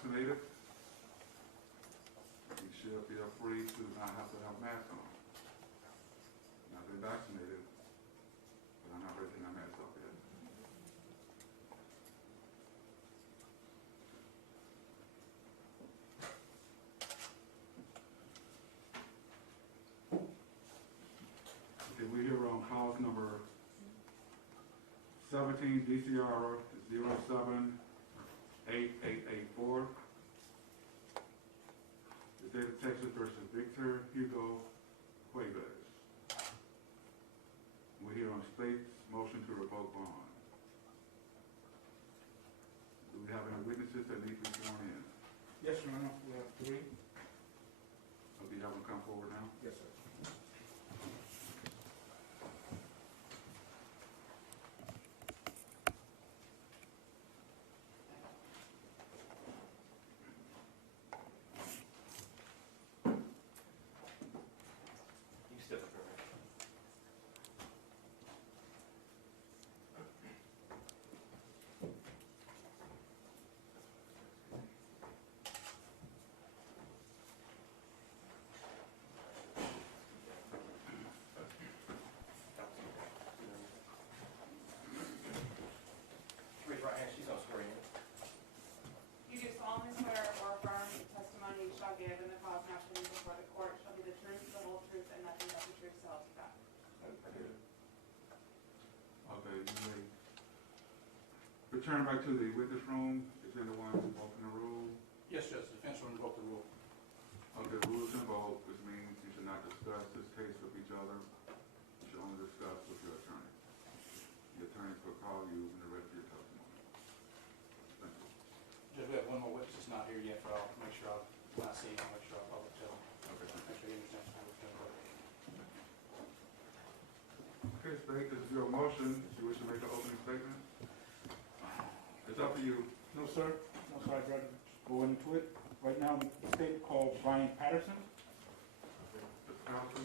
vaccinated, you should feel free to not have to have a mask on. I've been vaccinated, but I'm not ready to take my mask off yet. Okay, we're here on cause number 17 DCR 078884. The state of Texas versus Victor Hugo Cuevas. We're here on state's motion to revoke bond. Do we have any witnesses that need to be sworn in? Yes, Your Honor, we have 3. Do you have them come forward now? Yes, sir. You do solemnly swear or affirm the testimony you shall give in the cause now pending before the court shall be the truth, the whole truth, and nothing but the truth, so help you God. Okay, you may return back to the witness room. Is anyone invoking the rule? Yes, Judge, the defense will invoke the rule. Okay, rules involved, which means you should not discuss this case with each other. You should only discuss with your attorney. The attorney will call you in the rest of your testimony. Thank you. Judge, we have one more witness that's not here yet, but I'll make sure when I see him, I'll make sure I'll probably tell him. Okay. Make sure he understands how it's going to work. Okay, state, this is your motion. If you wish to make an opening statement, it's up to you. No, sir. No, sir, I'd rather go into it. Right now, the state called Brian Patterson. Mr. Carlson.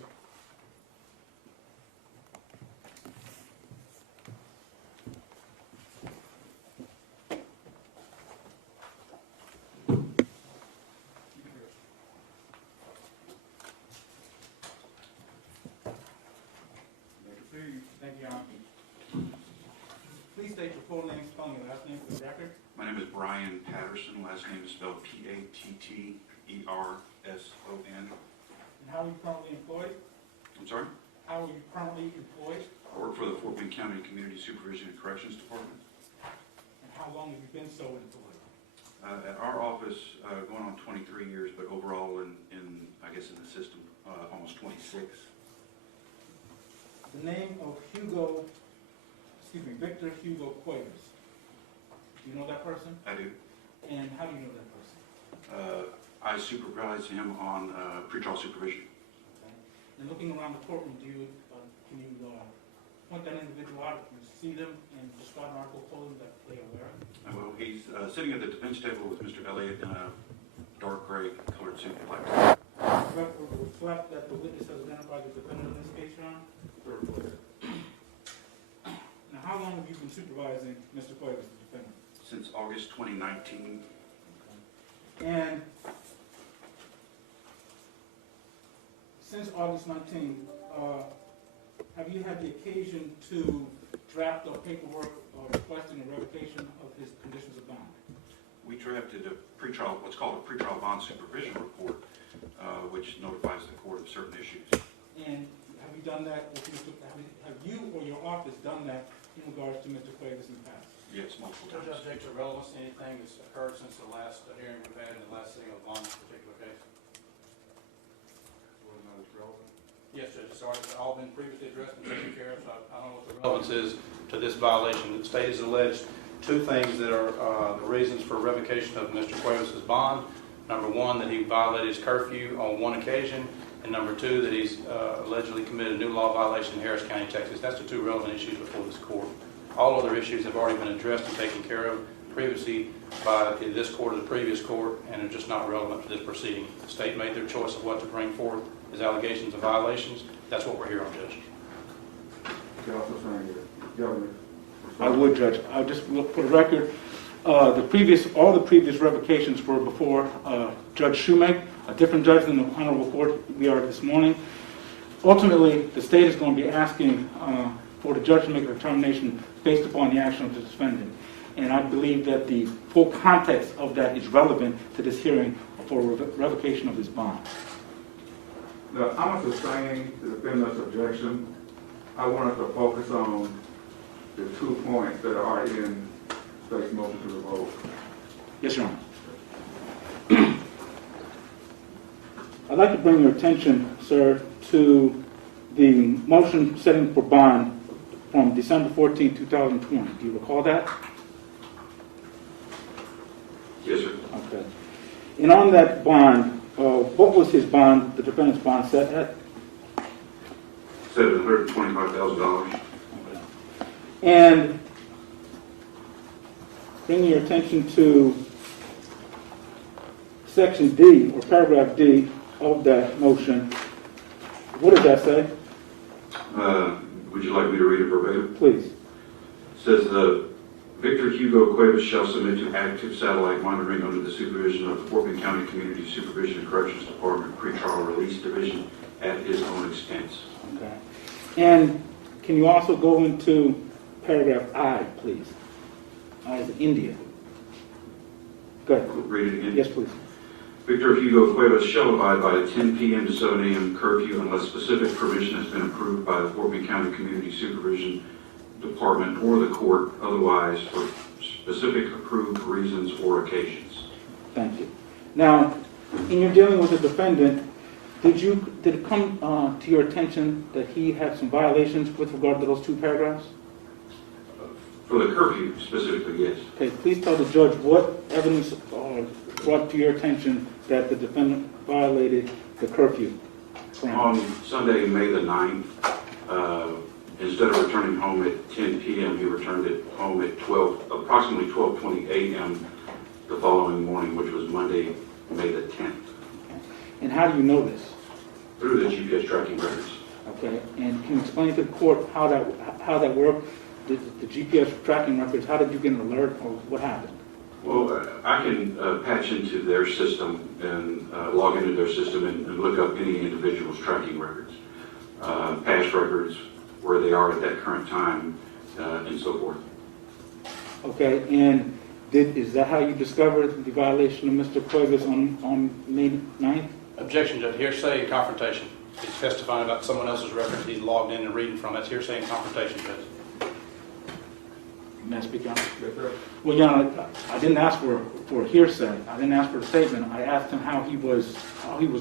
Thank you, Your Honor. Please state your full name, spelling your last name for the record. My name is Brian Patterson. Last name is spelled P-A-T-T-E-R-S-O-N. And how are you currently employed? I'm sorry? How are you currently employed? I work for the Fort Bend County Community Supervision and Corrections Department. And how long have you been so employed? At our office, going on 23 years, but overall in I guess in the system, almost 26. The name of Victor Hugo Cuevas. Do you know that person? I do. And how do you know that person? I supervise him on pretrial supervision. Okay. And looking around the courtroom, can you point that individual out if you see them and describe an article clothing that they are wearing? Well, he's sitting at the defense table with Mr. Elliott in a dark gray colored suit. Reflect that the witness has identified the defendant in this case, Your Honor? Now, how long have you been supervising Mr. Cuevas, the defendant? Since August 2019. Okay. And since August 19, have you had the occasion to draft up paperwork requesting a revocation of his conditions of bond? We drafted a pretrial, what's called a pretrial bond supervision report, which notifies the court of certain issues. And have you done that with have you or your office done that in regards to Mr. Cuevas in the past? Yes, multiple Judge, times. object to relevance to anything that's occurred since the last hearing we've had in the last sitting of on this particular case? Well, no, it's relevant. Yes, Judge, it's all been previously addressed and taken care of, so I don't know what the relevance is to this violation. The state has alleged 2 things that are the reasons for revocation of Mr. Cuevas' bond. Number 1, that he violated his curfew on 1 occasion, and number 2, that he's allegedly committed a new law violation in Harris County, Texas. That's the 2 relevant issues before this court. All other issues have already been addressed and taken care of previously by this court or the previous court, and are just not relevant to this proceeding. The state made their choice of what to bring forth as allegations of violations. That's what we're here on, Judge. You also saying that government. I would, Judge. I just look for the record. all the previous revocations were before Judge Shoemake, a different judge than the Honorable Court we are this morning. Ultimately, the state is going to be asking for the judge to make a determination based upon the action of the defendant. And I believe that the full context of that is relevant to this hearing for revocation of his bond. Now, I'm sustaining the defendant's objection. I wanted to focus on the 2 points that are in the state's motion to revoke. Yes, Your Honor. I'd like to bring your attention, sir, to the motion setting for bond from December 14, 2020. Do you recall that? Yes, sir. Okay. And on that bond, what was his bond, the defendant's bond set at? Set at $125,000. And bring your attention to section D, or paragraph D of that motion. What does that say? Would you like me to read it verbatim? Please. It says, Victor Hugo Cuevas shall submit to active satellite monitoring under the supervision of the Fort Bend County Community Supervision and Corrections Department Pretrial Release Division at his own expense. Okay. And can you also go into paragraph I, please? I is India. Go ahead. Read it again. Yes, please. Victor Hugo Cuevas shall abide by a 10 p.m. to 7 a.m. curfew unless specific permission has been approved by the Fort Bend County Community Supervision Department or the court, otherwise for specific approved reasons or occasions. Thank you. Now, in your dealing with the defendant, did it come to your attention that he had some violations with regard to those 2 paragraphs? For the curfew specifically, yes. Okay, please tell the judge what evidence brought to your attention that the defendant violated the curfew. On Sunday, May the 9th, instead of returning home at 10 p.m., he returned it home at approximately 12:20 a.m. the following morning, which was Monday, May the 10th. And how do you know this? Through the GPS tracking records. Okay, and can you explain to the court how that worked? The GPS tracking records, how did you get an alert, or what happened? Well, I can patch into their system and log into their system and look up any individual's tracking records, past records, where they are at that current time, and so forth. Okay, and is that how you discovered the violation of Mr. Cuevas on May 9th? Objection, Judge. Hearsay and confrontation. He's testifying about someone else's records he's logged in and reading from. That's hearsay and confrontation, Judge. May I speak, Your Honor? Yes, sir. Well, Your Honor, I didn't ask for hearsay. I didn't ask for a statement. I asked him how he was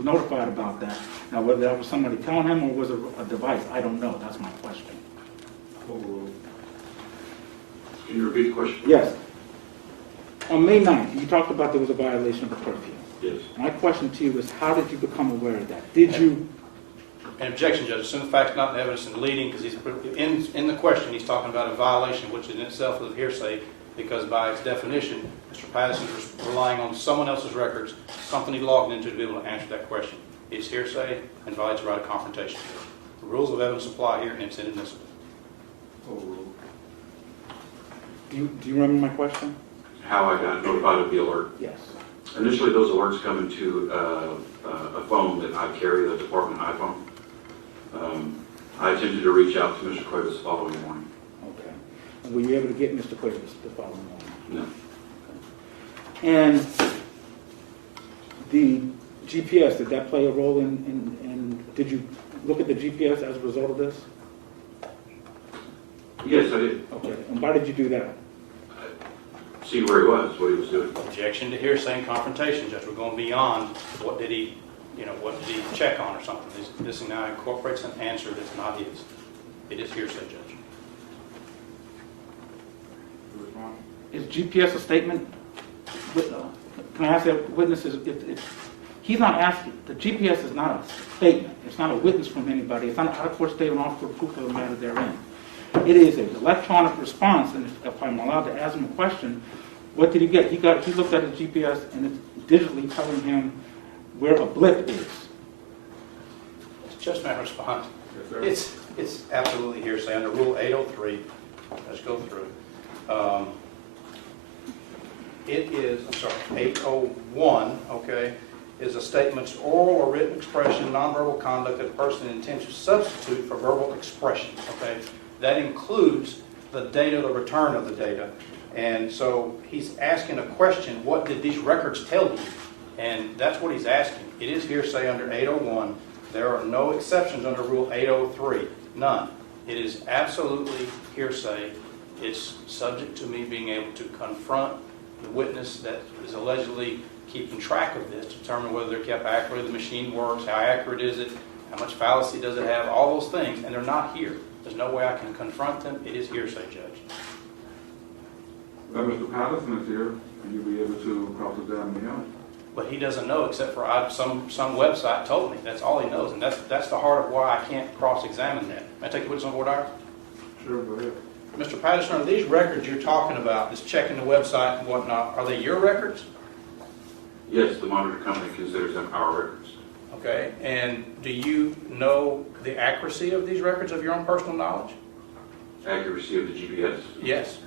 notified about that. Now, whether that was somebody telling him or was it a device, I don't know. That's my question. Can you repeat the question? Yes. On May 9th, you talked about there was a violation of the curfew. Yes. My question to you is, how did you become aware of that? Did you? An objection, Judge. Assume the fact's not in evidence and leading, because he's in the question he's talking about a violation, which in itself is hearsay, because by its definition, Mr. Patterson is relying on someone else's records, something he logged into to be able to answer that question. It's hearsay and violates the right of confrontation. The rules of evidence apply here, and it's inadmissible. Do you remember my question? How I got notified of the alert. Yes. Initially, those alerts come into a phone that I carry, the department iPhone. I attempted to reach out to Mr. Cuevas the following morning. Okay. And were you able to get Mr. Cuevas the following morning? No. And the GPS, did that play a role in did you look at the GPS as a result of this? Yes, I did. Okay. And why did you do that? See where he was, what he was doing. Objection to hearsay and confrontation, Judge. We're going beyond what did he check on or something. This now incorporates an answer that's not his. It is hearsay, Judge. Is GPS a statement? Can I ask that witnesses, if he's not asking, the GPS is not a statement. It's not a witness from anybody. It's not an out-of-court statement off for proof of the matter therein. It is an electronic response, and if I'm allowed to ask him a question, what did he get? He looked at his GPS, and it's digitally telling him where a blip is. Judge, may I respond? Yes, sir. It's absolutely hearsay. Under Rule 803, let's go through. It is, I'm sorry, 801, okay, is a statement's oral or written expression, nonverbal conduct that a person intends to substitute for verbal expression, okay? That includes the date of the return of the data. And so he's asking a question, what did these records tell you? And that's what he's asking. It is hearsay under 801. There are no exceptions under Rule 803, none. It is absolutely hearsay. It's subject to me being able to confront the witness that is allegedly keeping track of this, to determine whether they're kept accurately, the machine works, how accurate is it, how much fallacy does it have, all those things, and they're not here. There's no way I can confront them. It is hearsay, Judge. Mr. Patterson is here, and you'll be able to cross-examine him. But he doesn't know, except for some website told me. That's all he knows, and that's the heart of why I can't cross-examine that. May I take the witness on board, Iris? Sure, go ahead. Mr. Patterson, are these records you're talking about, just checking the website and whatnot, are they your records? Yes, the monitor company considers them our records. Okay, and do you know the accuracy of these records of your own personal knowledge? Accuracy of the GPS. Yes.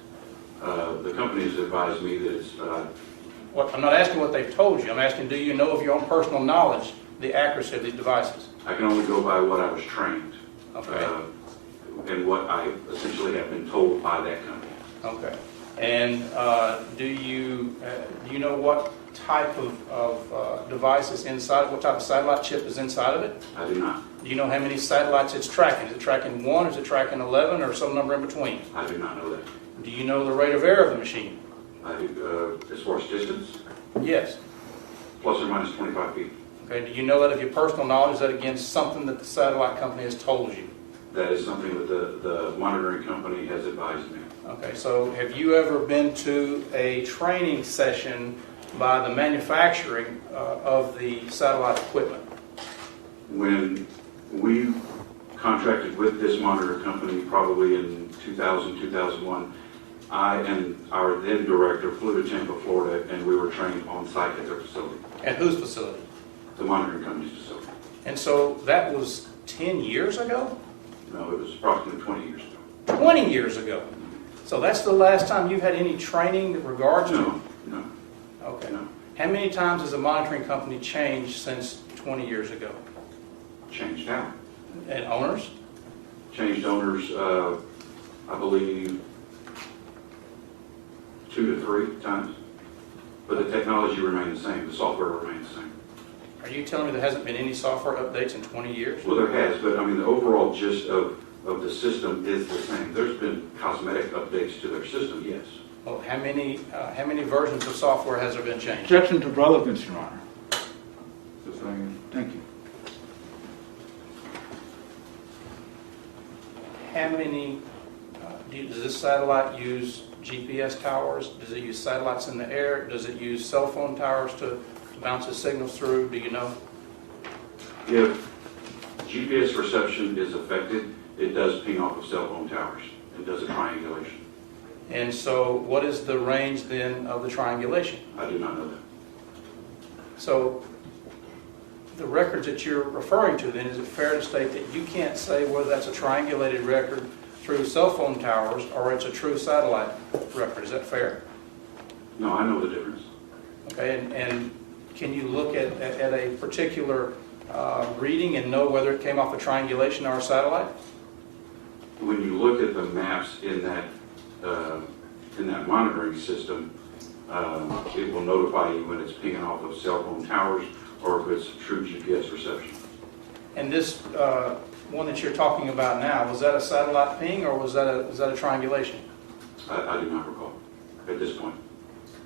The company has advised me that it's, I'm not asking what they've told you. I'm asking, do you know of your own personal knowledge the accuracy of these devices? I can only go by what I was trained. Okay. And what I essentially have been told by that company. Okay. And do you know what type of device is inside, what type of satellite chip is inside of it? I do not. Do you know how many satellites it's tracking? Is it tracking 1, is it tracking 11, or some number in between? I do not know that. Do you know the rate of error of the machine? I do, as far as distance, Yes. plus or minus 25 feet. Okay. Do you know that of your personal knowledge, is that again something that the satellite company has told you? That is something that the monitoring company has advised me. Okay, so have you ever been to a training session by the manufacturing of the satellite equipment? When we contracted with this monitor company, probably in 2000, 2001, I and our then director flew to Tampa, Florida, and we were trained on site at their facility, At whose facility? the monitoring company's facility. And so that was 10 years ago? No, it was approximately 20 years ago. 20 years ago. So that's the last time you've had any training in regards to? No. Okay. No. How many times has a monitoring company changed since 20 years ago? Changed out. And owners? Changed owners, I believe, 2 to 3 times. But the technology remained the same. The software remained the same. Are you telling me there hasn't been any software updates in 20 years? Well, there has, but I mean, the overall gist of the system is the same. There's been cosmetic updates to their system, yes. Well, how many versions of software has there been changed? Objection to relevance, Your Honor. The same. Thank you. How many, does this satellite use GPS towers? Does it use satellites in the air? Does it use cell phone towers to bounce its signals through? Do you know? If GPS reception is affected, it does ping off of cell phone towers. It does a triangulation. And so what is the range then of the triangulation? I do not know that. So the records that you're referring to then, is it fair to state that you can't say whether that's a triangulated record through cell phone towers or it's a true satellite record? Is that fair? No, I know the difference. Okay, and can you look at a particular reading and know whether it came off a triangulation or a satellite? When you look at the maps in that monitoring system, it will notify you when it's pinging off of cell phone towers or if it's true GPS reception. And this one that you're talking about now, was that a satellite ping or was that a triangulation? I do not recall at this point.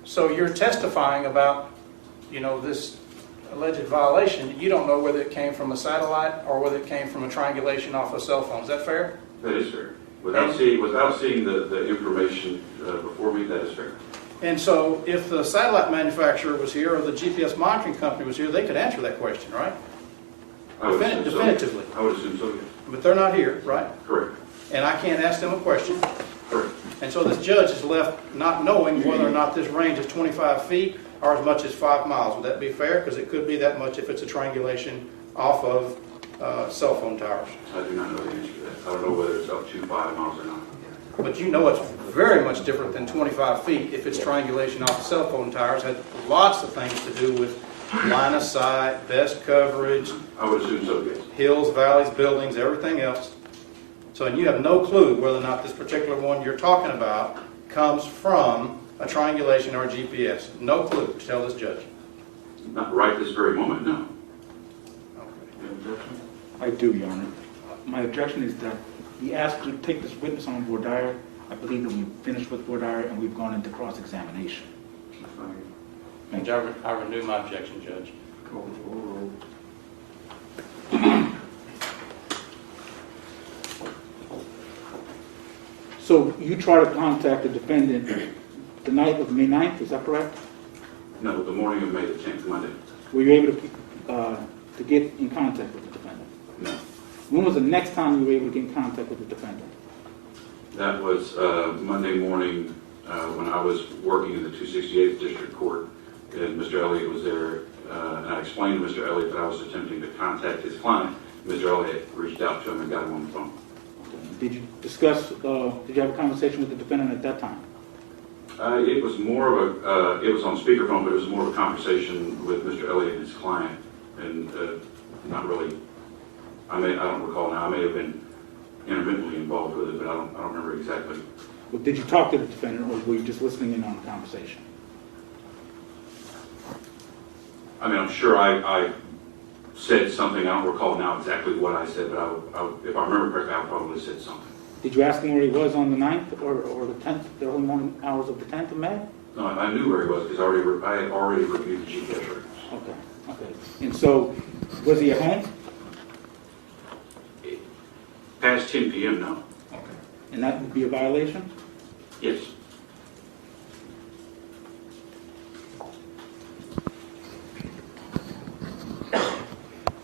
So you're testifying about, this alleged violation. You don't know whether it came from a satellite or whether it came from a triangulation off a cell phone. Is that fair? That is fair. Without seeing the information before me, that is fair. And so if the satellite manufacturer was here or the GPS monitoring company was here, they could answer that question, right? I would assume so. Definitively. I would assume so, yes. But they're not here, right? Correct. And I can't ask them a question. Correct. And so this judge is left not knowing whether or not this range is 25 feet or as much as 5 miles. Would that be fair? Because it could be that much if it's a triangulation off of cell phone towers. I do not know the answer to that. I don't know whether it's up to 5 miles or not. But you know it's very much different than 25 feet if it's triangulation off the cell phone towers. Had lots of things to do with line of sight, best coverage, I would assume so, yes. hills, valleys, buildings, everything else. So, and you have no clue whether or not this particular one you're talking about comes from a triangulation or a GPS. No clue to tell this judge. Not right this very moment, no. Okay. I do, Your Honor. My objection is that he asked to take this witness on voir dire. I believe that we've finished with voir dire and we've gone into cross-examination. Thank you. I renew my objection, Judge. Call for roll. So you tried to contact the defendant the night of May 9th, is that correct? No, the morning of May the 10th, Monday. Were you able to get in contact with the defendant? No. When was the next time you were able to get in contact with the defendant? That was Monday morning when I was working in the 268th District Court, and Mr. Elliott was there, and I explained to Mr. Elliott that I was attempting to contact his client. Mr. Elliott reached out to him and got him on the phone. Did you discuss, did you have a conversation with the defendant at that time? It was more of a, it was on speakerphone, but it was more of a conversation with Mr. Elliott and his client, and not really, I don't recall now, I may have been intermittently involved with it, but I don't remember exactly. Well, did you talk to the defendant, or were you just listening in on the conversation? I mean, I'm sure I said something, I don't recall now exactly what I said, but if I remember correctly, I probably said something. Did you ask him where he was on the 9th or the 10th, the early morning hours of the 10th of May? No, I knew where he was because I had already reviewed the GPS records. Okay. And so, was he at home? Past 10 p.m., no. Okay. And that would be a violation? Yes.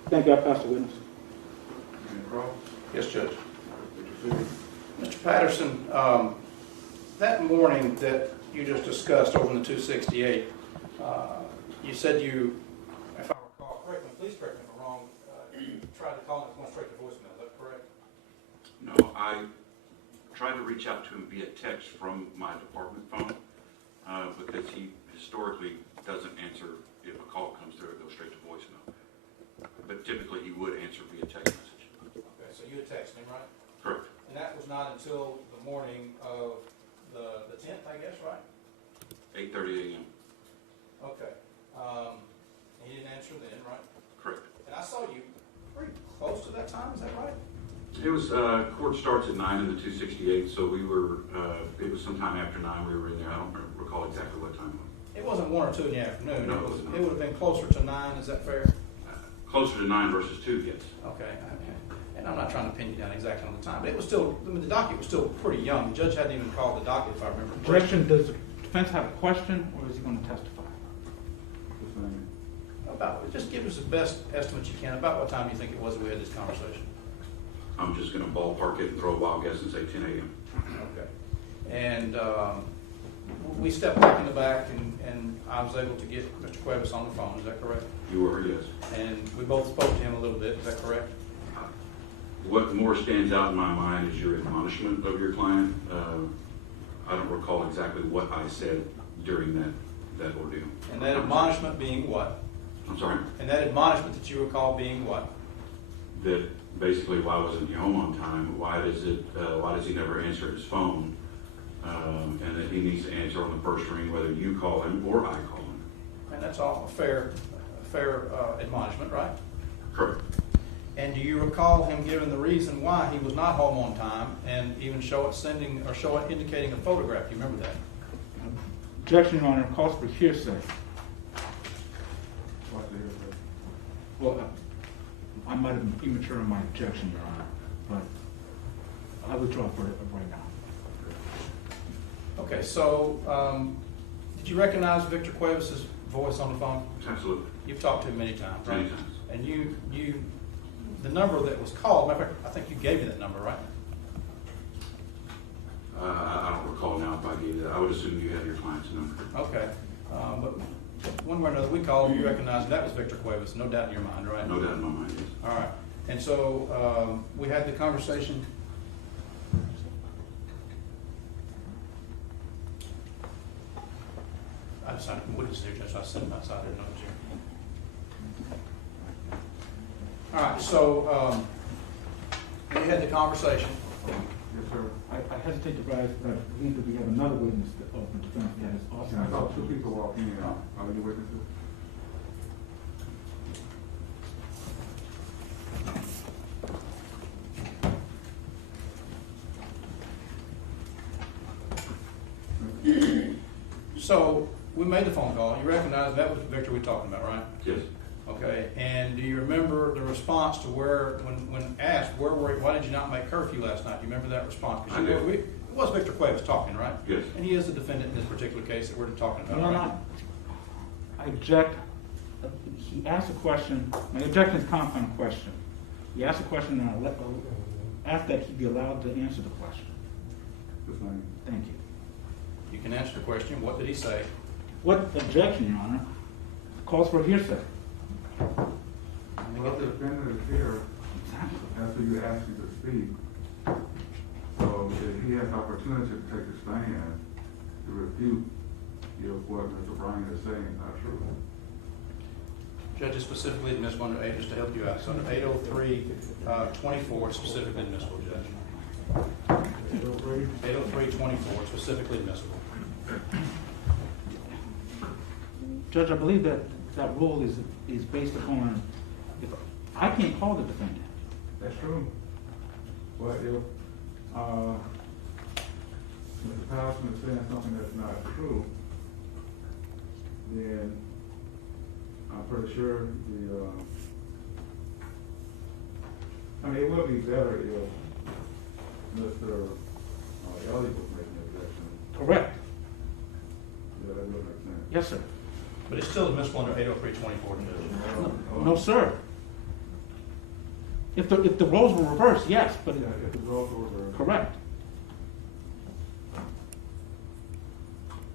Thank you, I pass the witness. Carole? Yes, Judge. Would you Mr. Patterson, that morning that you just discussed over in the 268, you said you, if I recall correctly, please correct me if I'm wrong, you tried to call him, it's going straight to voicemail, is that correct? No, I tried to reach out to him via text from my department phone because he historically doesn't answer if a call comes through, it goes straight to voicemail. But typically he would answer via text message. Okay, so you had texted him, right? Correct. And that was not until the morning of the 10th, I guess, right? 8:30 a.m. Okay. He didn't answer then, right? Correct. And I saw you pretty close to that time, is that right? It was, court starts at 9 in the 268, so we were, it was sometime after 9 we were in there. I don't recall exactly what time it was. It wasn't 1 or 2 in the afternoon. No, it was not. It would have been closer to 9, is that fair? Closer to 9 versus 2, yes. Okay. And I'm not trying to pin you down exactly on the time, but it was still, I mean, the docket was still pretty young. The judge hadn't even called the docket, if I remember correctly. Objection, does the defense have a question, or is he going to testify? Just give us the best estimate you can about what time you think it was that we had this conversation. I'm just going to ballpark it and throw a wild guess and say 10 a.m. Okay. And we stepped back in the back, and I was able to get Mr. Cuevas on the phone, is that correct? You were, yes. And we both spoke to him a little bit, is that correct? What more stands out in my mind is your admonishment of your client. I don't recall exactly what I said during that ordeal. And that admonishment being what? I'm sorry? And that admonishment that you recall being what? That basically, why wasn't he home on time? Why does he never answer his phone? And that he needs to answer on the first ring, whether you call him or I call him. And that's all a fair admonishment, right? Correct. And do you recall him giving the reason why he was not home on time, and even indicating a photograph? Do you remember that? Objection, Your Honor, calls for hearsay. What's the hearsay? Well, I might have been premature in my objection, Your Honor, but I withdraw for it right now. Okay, so did you recognize Victor Cuevas' voice on the phone? Absolutely. You've talked to him many times, right? Many times. And the number that was called, matter of fact, I think you gave me that number, right? I don't recall now if I gave that. I would assume you had your client's number. Okay. But one way or another, we called, you recognized that was Victor Cuevas, no doubt in your mind, right? No doubt in my mind, yes. All right. And so we had the conversation. have signed witnesses here, Judge, I sent them outside their notes here. All right, so, we had the conversation. Yes, sir. I hesitate to rise, but I believe that we have another witness of the defense that is also. I saw two people walk in, are you witnesses? So, we made the phone call, you recognize that was Victor we're talking about, right? Yes. Okay, and do you remember the response to where, when asked, why did you not make curfew last night? Do you remember that response? 'Cause I do. It was Victor Cuevas talking, right? Yes. And he is the defendant in this particular case that we're talking about, No, right? no, I object. He asked a question, my objection is compound question. He asked a question, and I asked that he be allowed to answer the question. Just like, Thank you. You can answer the question, what did he say? What objection, Your Honor, calls for hearsay? well, the defendant is here after you ask him to speak. So if he has opportunity to take a stand to refute what Mr. Bryan is saying is not true. Judge is specifically admissible under 8, just to help you out. So under 803-24 specifically admissible, Judge. 803-24 specifically admissible. Judge, I believe that rule is based upon, if I can't call the defendant. That's true. But if Mr. Powelson is saying something that's not true, then I'm pretty sure I mean, it would be better if Mr. Elliott was making an objection. Correct. Yeah, that would make sense. Yes, sir. But it's still admissible under 803-24, Judge. No, sir. If the roles were reversed, yes, but Yeah, if the roles were reversed. correct.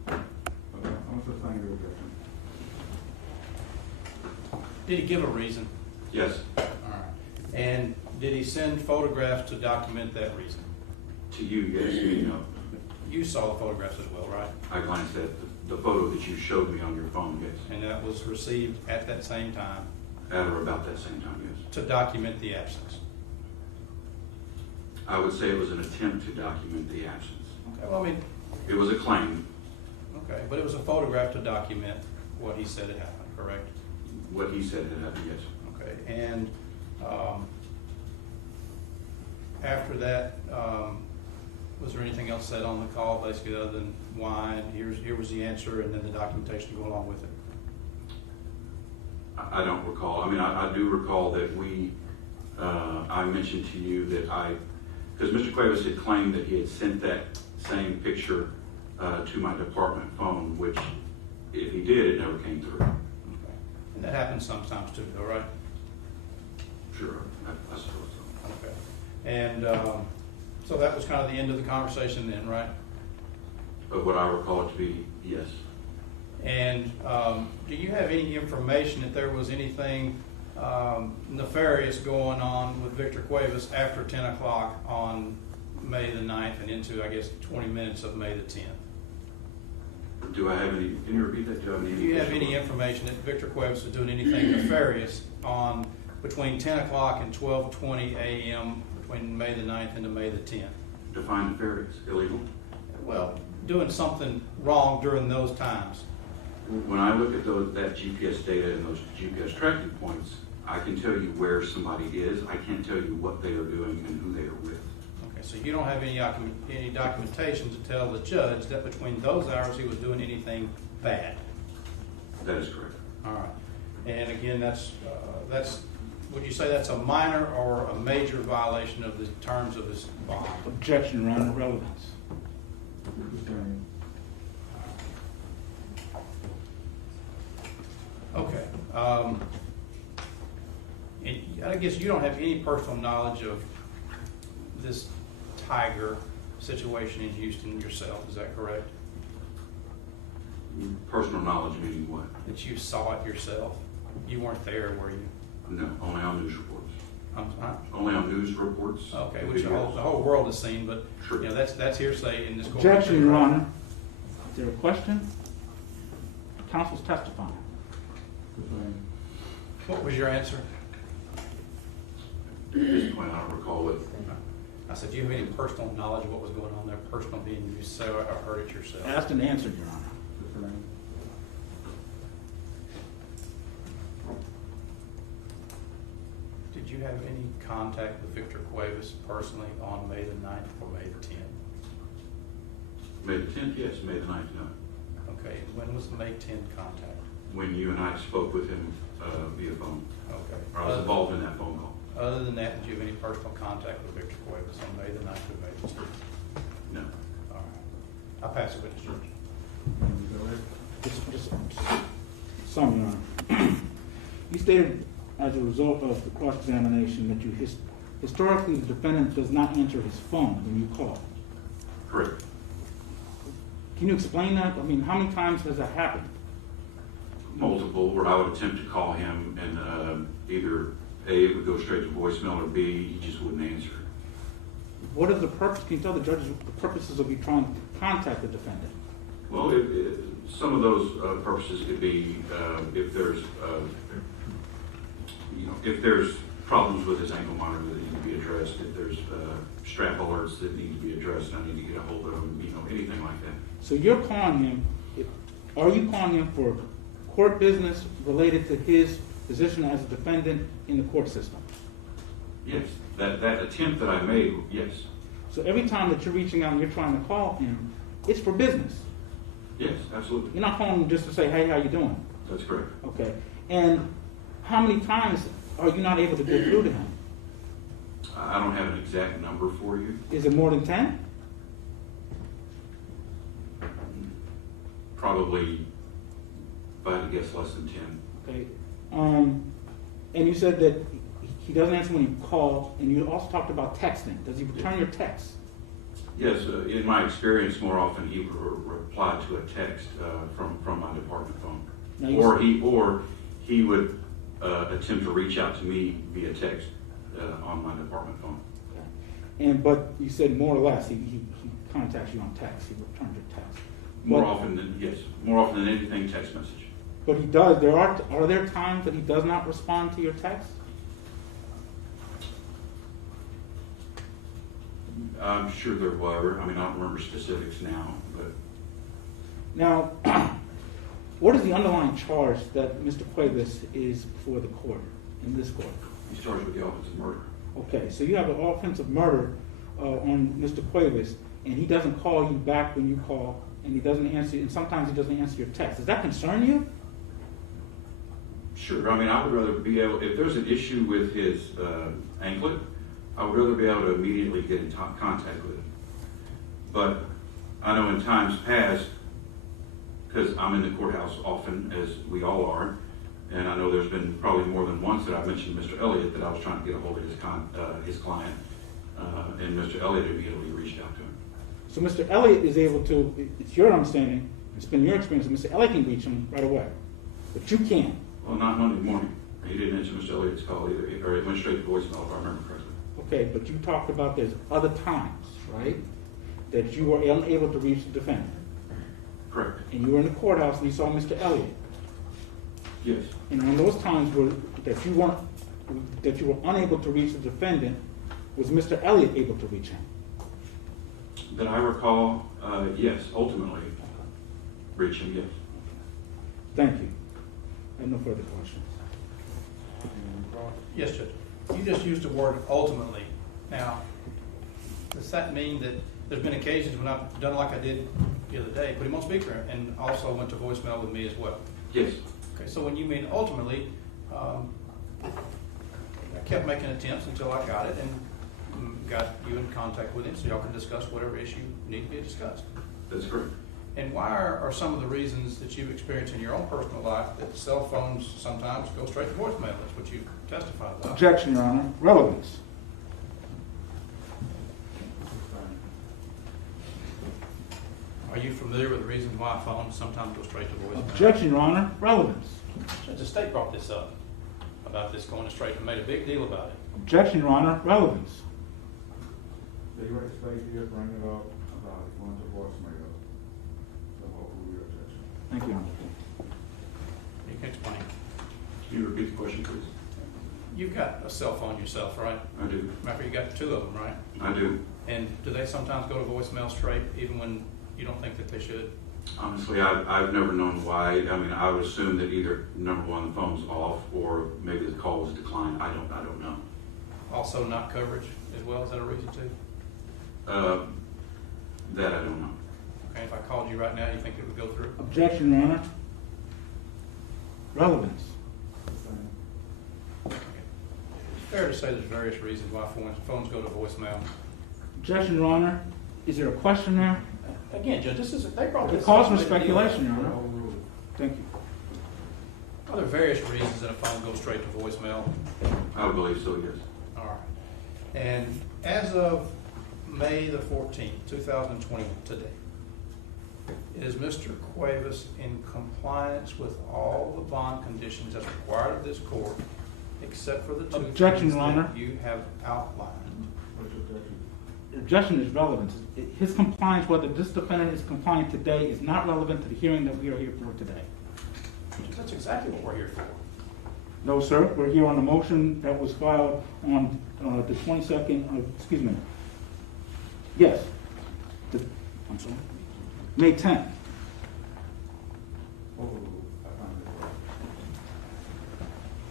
Okay, I'm sustaining the objection. Did he give a reason? Yes. All right. And did he send photographs to document that reason? To you, yes, me, no. You saw the photographs as well, right? I glanced at the photo that you showed me on your phone, yes. And that was received at that same time At or about that same time, yes. to document the absence. I would say it was an attempt to document the absence. Okay, well, I mean, It was a claim. okay, but it was a photograph to document what he said had happened, correct? What he said had happened, yes. Okay, and after that, was there anything else said on the call, basically, other than why, and here was the answer, and then the documentation to go along with it? I don't recall. I mean, I do recall that I mentioned to you that because Mr. Cuevas had claimed that he had sent that same picture to my department phone, which if he did, it never came through. Okay. And that happens sometimes too, though, right? Sure, I suppose so. Okay. And so that was kind of the end of the conversation then, right? But what I recall it to be, yes. And do you have any information that there was anything nefarious going on with Victor Cuevas after 10 o'clock on May the 9th and into, I guess, 20 minutes of May the 10th? Do I have any, can you repeat that? Do you have any information that Victor Cuevas was doing anything nefarious on between 10 o'clock and 12:20 a.m. between May the 9th and May the 10th? Define nefarious, illegal? Well, doing something wrong during those times. When I look at that GPS data and those GPS tracking points, I can tell you where somebody is. I can't tell you what they are doing and who they are with. Okay, so you don't have any documentation to tell the judge that between those hours he was doing anything bad? That is correct. All right. And again, that's, would you say that's a minor or a major violation of the terms of his bond? Objection, Your Honor, relevance. Sustaining. Okay. And I guess you don't have any personal knowledge of this Tiger situation in Houston yourself, is that correct? Personal knowledge meaning what? That you saw it yourself? You weren't there, were you? No, only on news reports. Huh? Only on news reports. Okay, which the whole world has seen, but Sure. you know, that's hearsay in this court. Objection, Your Honor. Is there a question? counsel's testifying. What was your answer? At this point, I don't recall it. I said, do you have any personal knowledge of what was going on there, personal being used, so I heard it yourself? Asked and answered, Your Honor. Did you have any contact with Victor Cuevas personally on May the 9th or May the 10th? May the 10th, yes. May the 9th, no. Okay, when was the May 10th contact? When you and I spoke with him via phone. Okay. Or I was involved in that phone call. Other than that, did you have any personal contact with Victor Cuevas on May the 9th or May the 10th? No. All right. I'll pass it with the judge. Just some, Your Honor. You stated as a result of the cross-examination that you historically the defendant does not answer his phone when you call. Correct. Can you explain that? I mean, how many times has that happened? Multiple, where I would attempt to call him and either A, it would go straight to voicemail, or B, he just wouldn't answer. What is the purpose? Can you tell the judges the purposes of you trying to contact the defendant? Well, some of those purposes could be if there's, if there's problems with his ankle monitor that need to be addressed, if there's strap alerts that need to be addressed, and I need to get a hold of him, anything like that. So you're calling him, are you calling him for court business related to his position as a defendant in the court system? Yes, that attempt that I made, yes. So every time that you're reaching out and you're trying to call him, it's for business. Yes, absolutely. You're not calling him just to say, hey, how you doing? That's correct. Okay. And how many times are you not able to get through to him? I don't have an exact number for you. Is it more than 10? Probably, if I had to guess, less than 10. Okay. And you said that he doesn't answer when you call, and you also talked about texting. Does he return your texts? Yes, in my experience, more often he would reply to a text from my department phone, or he would attempt to reach out to me via text on my department phone. Okay. But you said more or less he contacts you on text. He returns your text. More often than anything, text message. But he does. Are there times that he does not respond to your text? I'm sure there were. I mean, I don't remember specifics now, but Now, what is the underlying charge that Mr. Cuevas is before the court, in this court? he's charged with the offense of murder. Okay, so you have an offensive murder on Mr. Cuevas, and he doesn't call you back when you call, and he doesn't answer, and sometimes he doesn't answer your text. Does that concern you? Sure. I mean, I would rather be able, if there's an issue with his anklet, I would rather be able to immediately get in contact with him. But I know in times past, because I'm in the courthouse often, as we all are, and I know there's been probably more than once that I mentioned Mr. Elliott that I was trying to get a hold of his client, and Mr. Elliott immediately reached out to him. So Mr. Elliott is able to, it's your understanding, it's been your experience, that Mr. Elliott can reach him right away, but you can't. Well, not Monday morning. He didn't answer Mr. Elliott's call either, or it went straight to voicemail, if I remember correctly. Okay, but you talked about there's other times, right, that you were unable to reach the defendant. Correct. And you were in the courthouse and you saw Mr. Elliott. Yes. And on those times that you were unable to reach the defendant, was Mr. Elliott able to reach him? That I recall, yes, ultimately, reach him, yes. Thank you. I have no further questions. Yes, Judge. You just used the word ultimately. Now, does that mean that there's been occasions when I've done like I did the other day, put him on speaker, and also went to voicemail with me as well? Yes. Okay, so when you mean ultimately, I kept making attempts until I got it and got you in contact with him so y'all can discuss whatever issue need to be discussed. That's correct. And why are some of the reasons that you've experienced in your own personal life that cell phones sometimes go straight to voicemail? That's what you testified about. Objection, Your Honor. Relevance. Are you familiar with the reasons why phones sometimes go straight to voicemail? Objection, Your Honor. Relevance. Judge, the state brought this up, about this going straight, and made a big deal about it. Objection, Your Honor. Relevance. They were expecting you to bring it up about going to voicemail. So hopefully we objection. Thank you, Your Honor. You've got a cell phone yourself, right? I do. Remember, you got two of them, right? I do. And do they sometimes go to voicemail straight, even when you don't think that they should? Honestly, I've never known why. I mean, I would assume that either, number one, the phone's off, or maybe the call was declined. I don't know. Also not coverage as well, is that a reason too? That I don't know. Okay, if I called you right now, you think it would go through? Objection, Your Honor. Relevance. It's fair to say there's various reasons why phones go to voicemail. Objection, Your Honor. Is there a question there? Again, Judge, they brought It this. calls for up, made a deal. speculation, Your Honor. Thank you. Are there various reasons that a phone goes straight to voicemail? I would believe so, yes. All right. And as of May the 14th, 2021, today, is Mr. Cuevas in compliance with all the bond conditions as required of this court, except for the two Objection, things Your Honor. that you have outlined? The objection is relevance. His compliance, whether this defendant is compliant today, is not relevant to the hearing that we are here for today. That's exactly what we're here for. No, sir. We're here on the motion that was filed on the 22nd of, excuse me. Yes. I'm sorry. May 10th.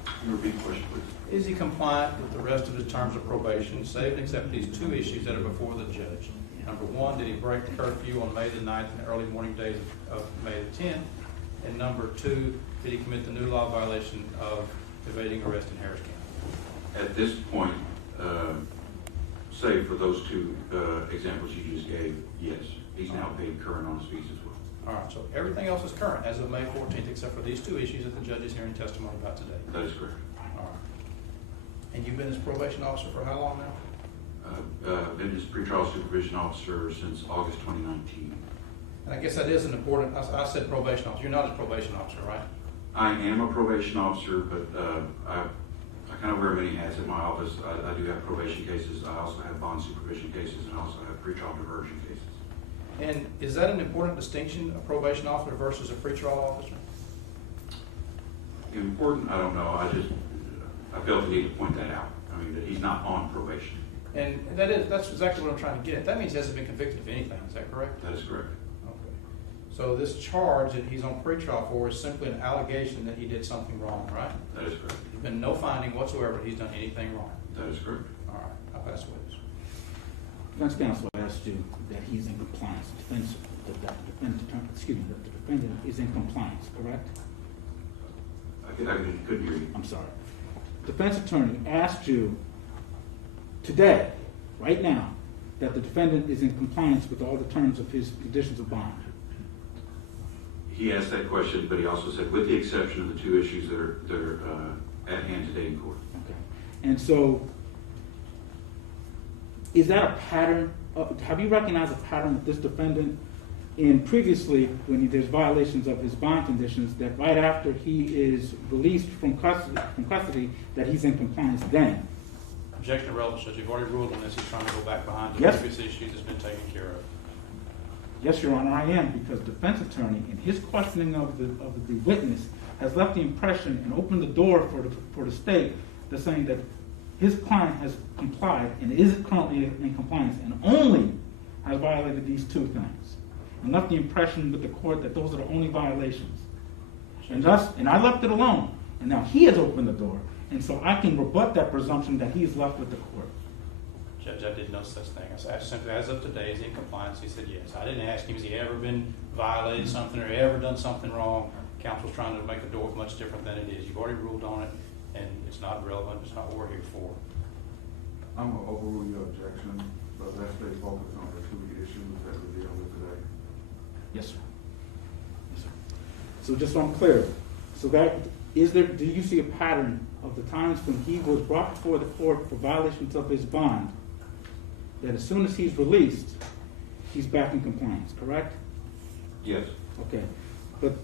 Can you repeat the question, please? Is he compliant with the rest of the terms of probation, save and except these two issues that are before the judge? Number one, did he break the curfew on May the 9th and the early morning days of May the 10th? And number two, did he commit the new law violation of evading arrest in Harris County? At this point, save for those two examples you just gave, yes. He's now paid current on his fees as well. All right, so everything else is current as of May 14th, except for these two issues that the judge is hearing testimony about today. That is correct. All right. And you've been his probation officer for how long now? Been his pretrial supervision officer since August 2019. And I guess that is an important, I said probation officer. You're not his probation officer, right? I am a probation officer, but I kind of wear many hats in my office. I do have probation cases. I also have bond supervision cases, and I also have pretrial diversion cases. And is that an important distinction, a probation officer versus a pretrial officer? Important? I don't know. I felt the need to point that out. I mean, that he's not on probation. And that's exactly what I'm trying to get at. That means he hasn't been convicted of anything, is that correct? That is correct. Okay. So this charge that he's on pretrial for is simply an allegation that he did something wrong, right? That is correct. There's been no finding whatsoever that he's done anything wrong. That is correct. All right, I'll pass witness. Defense counsel asked you that he's in compliance. That the defendant is in compliance, correct? I couldn't hear you. I'm sorry. Defense attorney asked you today, right now, that the defendant is in compliance with all the terms of his conditions of bond. He asked that question, but he also said, with the exception of the two issues that are at hand today in court. Okay. And so, is that a pattern? Have you recognized a pattern with this defendant in previously, when there's violations of his bond conditions, that right after he is released from custody, that he's in compliance then? Objection to relevance, Judge. You've already ruled on this. He's trying to go back behind the Yes. previous issues that's been taken care of. Yes, Your Honor, I am, because defense attorney, in his questioning of the witness, has left the impression and opened the door for the state to saying that his client has complied and is currently in compliance and only has violated these two things, and left the impression with the court that those are the only violations. And I left it alone, and now he has opened the door, and so I can rebut that presumption that he's left with the court. Judge, I did no such thing. I asked simply, as of today, is he in compliance? He said yes. I didn't ask him, has he ever been violated something or ever done something wrong? Counsel's trying to make the door much different than it is. You've already ruled on it, and it's not relevant. It's not what we're here for. I'm going to overrule your objection, but let's stay focused on the two issues that we're dealing with today. Yes, sir. Yes, sir. So just so I'm clear, so that, do you see a pattern of the times when he was brought before the court for violations of his bond, that as soon as he's released, he's back in compliance, correct? Yes. Okay, but,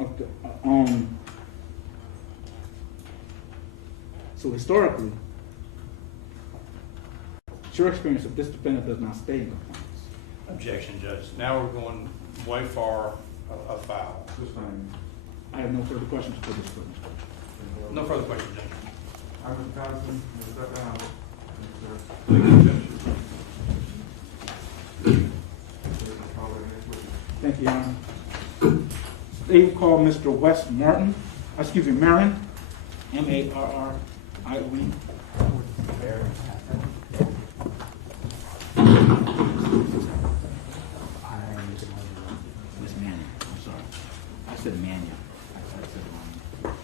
okay, so historically, it's your experience that this defendant does not stay in compliance. Objection, Judge. Now we're going way far afoul. Sustained. I have no further questions for this witness. No further questions, Judge. I'm Mr. Patterson, Mr. Step down. Thank you, Your Honor. They will call Mr. Wes Martin, Marin, M-A-R-R-I-O-N. Miss Manning, I'm sorry. I said Manning. I said it wrong.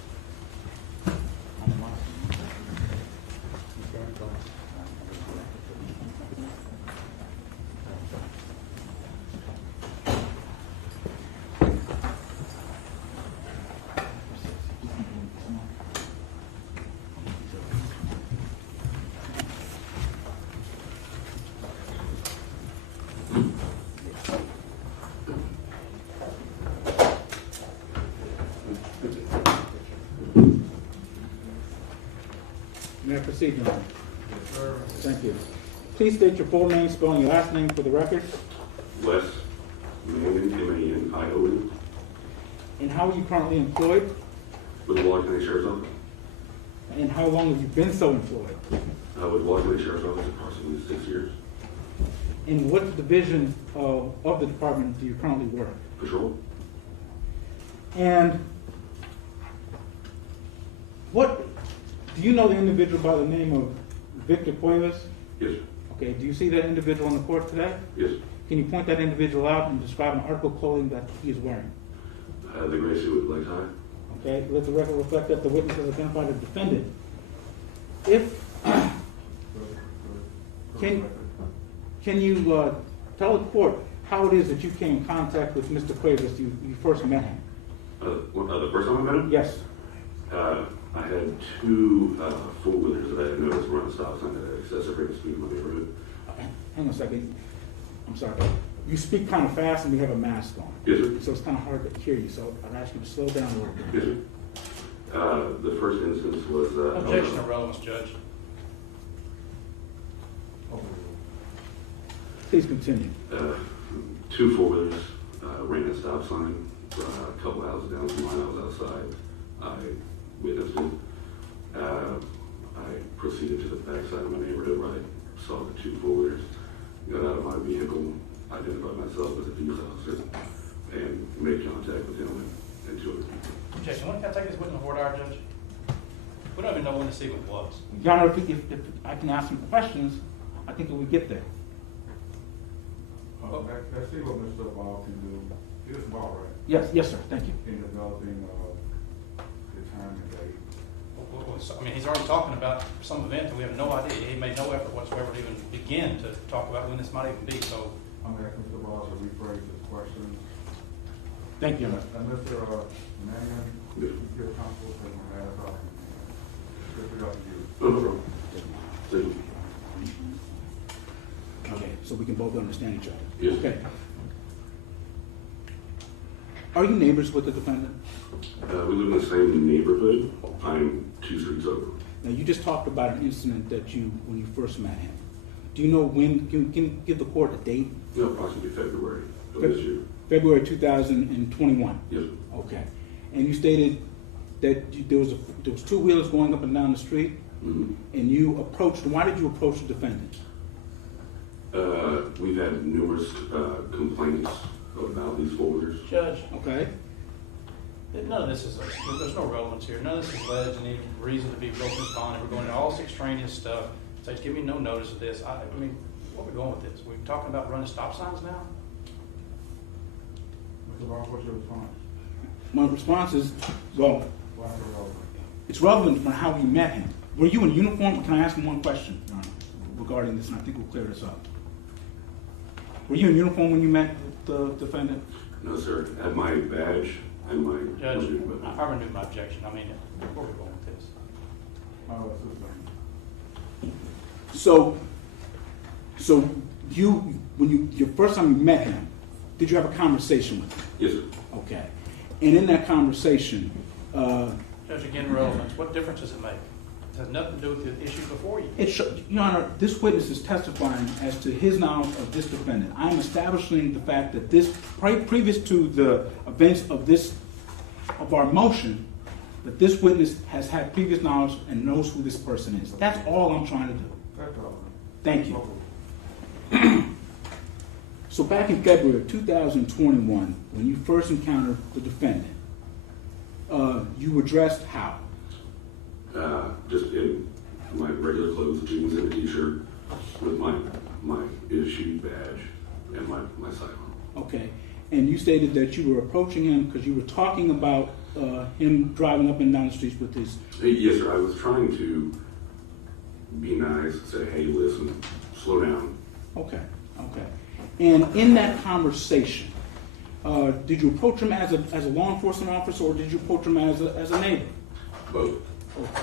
May I proceed, Your Honor? Yes, sir. Thank you. Please state your full name, spelling your last name for the record, Wes Manning, M-A-N-I-O-N, and how are you currently employed, with the Washington County Sheriff's Office. and how long have you been so employed? With the Washington County Sheriff's Office, approximately 6 years. In what division of the department do you currently work? Patrol. And what, do you know the individual by the name of Victor Cuevas? Yes, sir. Okay, do you see that individual in the court today? Yes. Can you point that individual out and describe an article of clothing that he is wearing? The gray suit with black tie. Okay, let the record reflect that the witness has identified the defendant. If, can you tell the court how it is that you came in contact with Mr. Cuevas, you first met him? The first time I met him? Yes. I had two four-wheelers that I had noticed were on the stop sign at excessive rate of speed in my neighborhood. Hang on a second. I'm sorry. You speak kind of fast and you have a mask on. Yes, sir. So it's kind of hard to hear you, so I'd ask you to slow down a little bit. Yes, sir. The first instance was... Objection of relevance, Judge. Please continue. Two four-wheelers ran a stop sign a couple houses down from mine. I was outside. I witnessed it. I proceeded to the backside of my neighborhood where I saw the two four-wheelers, got out of my vehicle, identified myself as a police officer, and made contact with him and two other people. Objection. When can I take this witness before our judge? We don't even know when the sequence was. Your Honor, if I can ask some questions, I think that we get there. Let's see what Mr. Ball can do. It is Ball, right? Yes, sir. Thank you. In developing the time and date. I mean, he's already talking about some event that we have no idea. He made no effort whatsoever to even begin to talk about when this might even be, so. I'm going to ask Mr. Ball to rephrase his questions. Thank you, Your Honor. And Mr. Mannion, if you feel comfortable taking my ass off, it's up to you. No problem. Thank you. Okay, so we can both understand each other. Yes. Okay. Are you neighbors with the defendant? We live in the same neighborhood. I'm 2 streets over. Now, you just talked about an incident that when you first met him. Do you know when, can you give the court a date? No, approximately February of this year. February 2021? Yes. Okay. And you stated that there was two wheelers going up and down the street, Mm-hmm. and you approached, why did you approach the defendant? We've had numerous complaints about these folders. Judge, Okay. none of this is, there's no relevance here. None of this is alleged any reason to be broken his bond. We're going into all this extraneous stuff. So give me no notice of this. I mean, where are we going with this? We're talking about running stop signs now? Mr. Ball, what's your response? My response is, well, Why is it relevant? it's relevant for how we met him. Were you in uniform? Can I ask him one question, Your Honor, regarding this, and I think we'll clear this up. Were you in uniform when you met the defendant? No, sir. I had my badge and my... Judge, I renewed my objection. I mean, where are we going with this? So your first time you met him, did you have a conversation with him? Yes, sir. Okay. And in that conversation, Judge, again, relevance. What difference does it make? It has nothing to do with the issue before you. Your Honor, this witness is testifying as to his knowledge of this defendant. I'm establishing the fact that this, previous to the events of our motion, that this witness has had previous knowledge and knows who this person is. That's all I'm trying to do. That's all. Thank you. So back in February of 2021, when you first encountered the defendant, you were dressed how? Just in my regular clothes, jeans and a t-shirt, with my issue badge and my sidearm. Okay. And you stated that you were approaching him because you were talking about him driving up and down the streets with his... Yes, sir. I was trying to be nice, say, hey, listen, slow down. Okay, okay. And in that conversation, did you approach him as a law enforcement officer, or did you approach him as a neighbor? Both. Okay.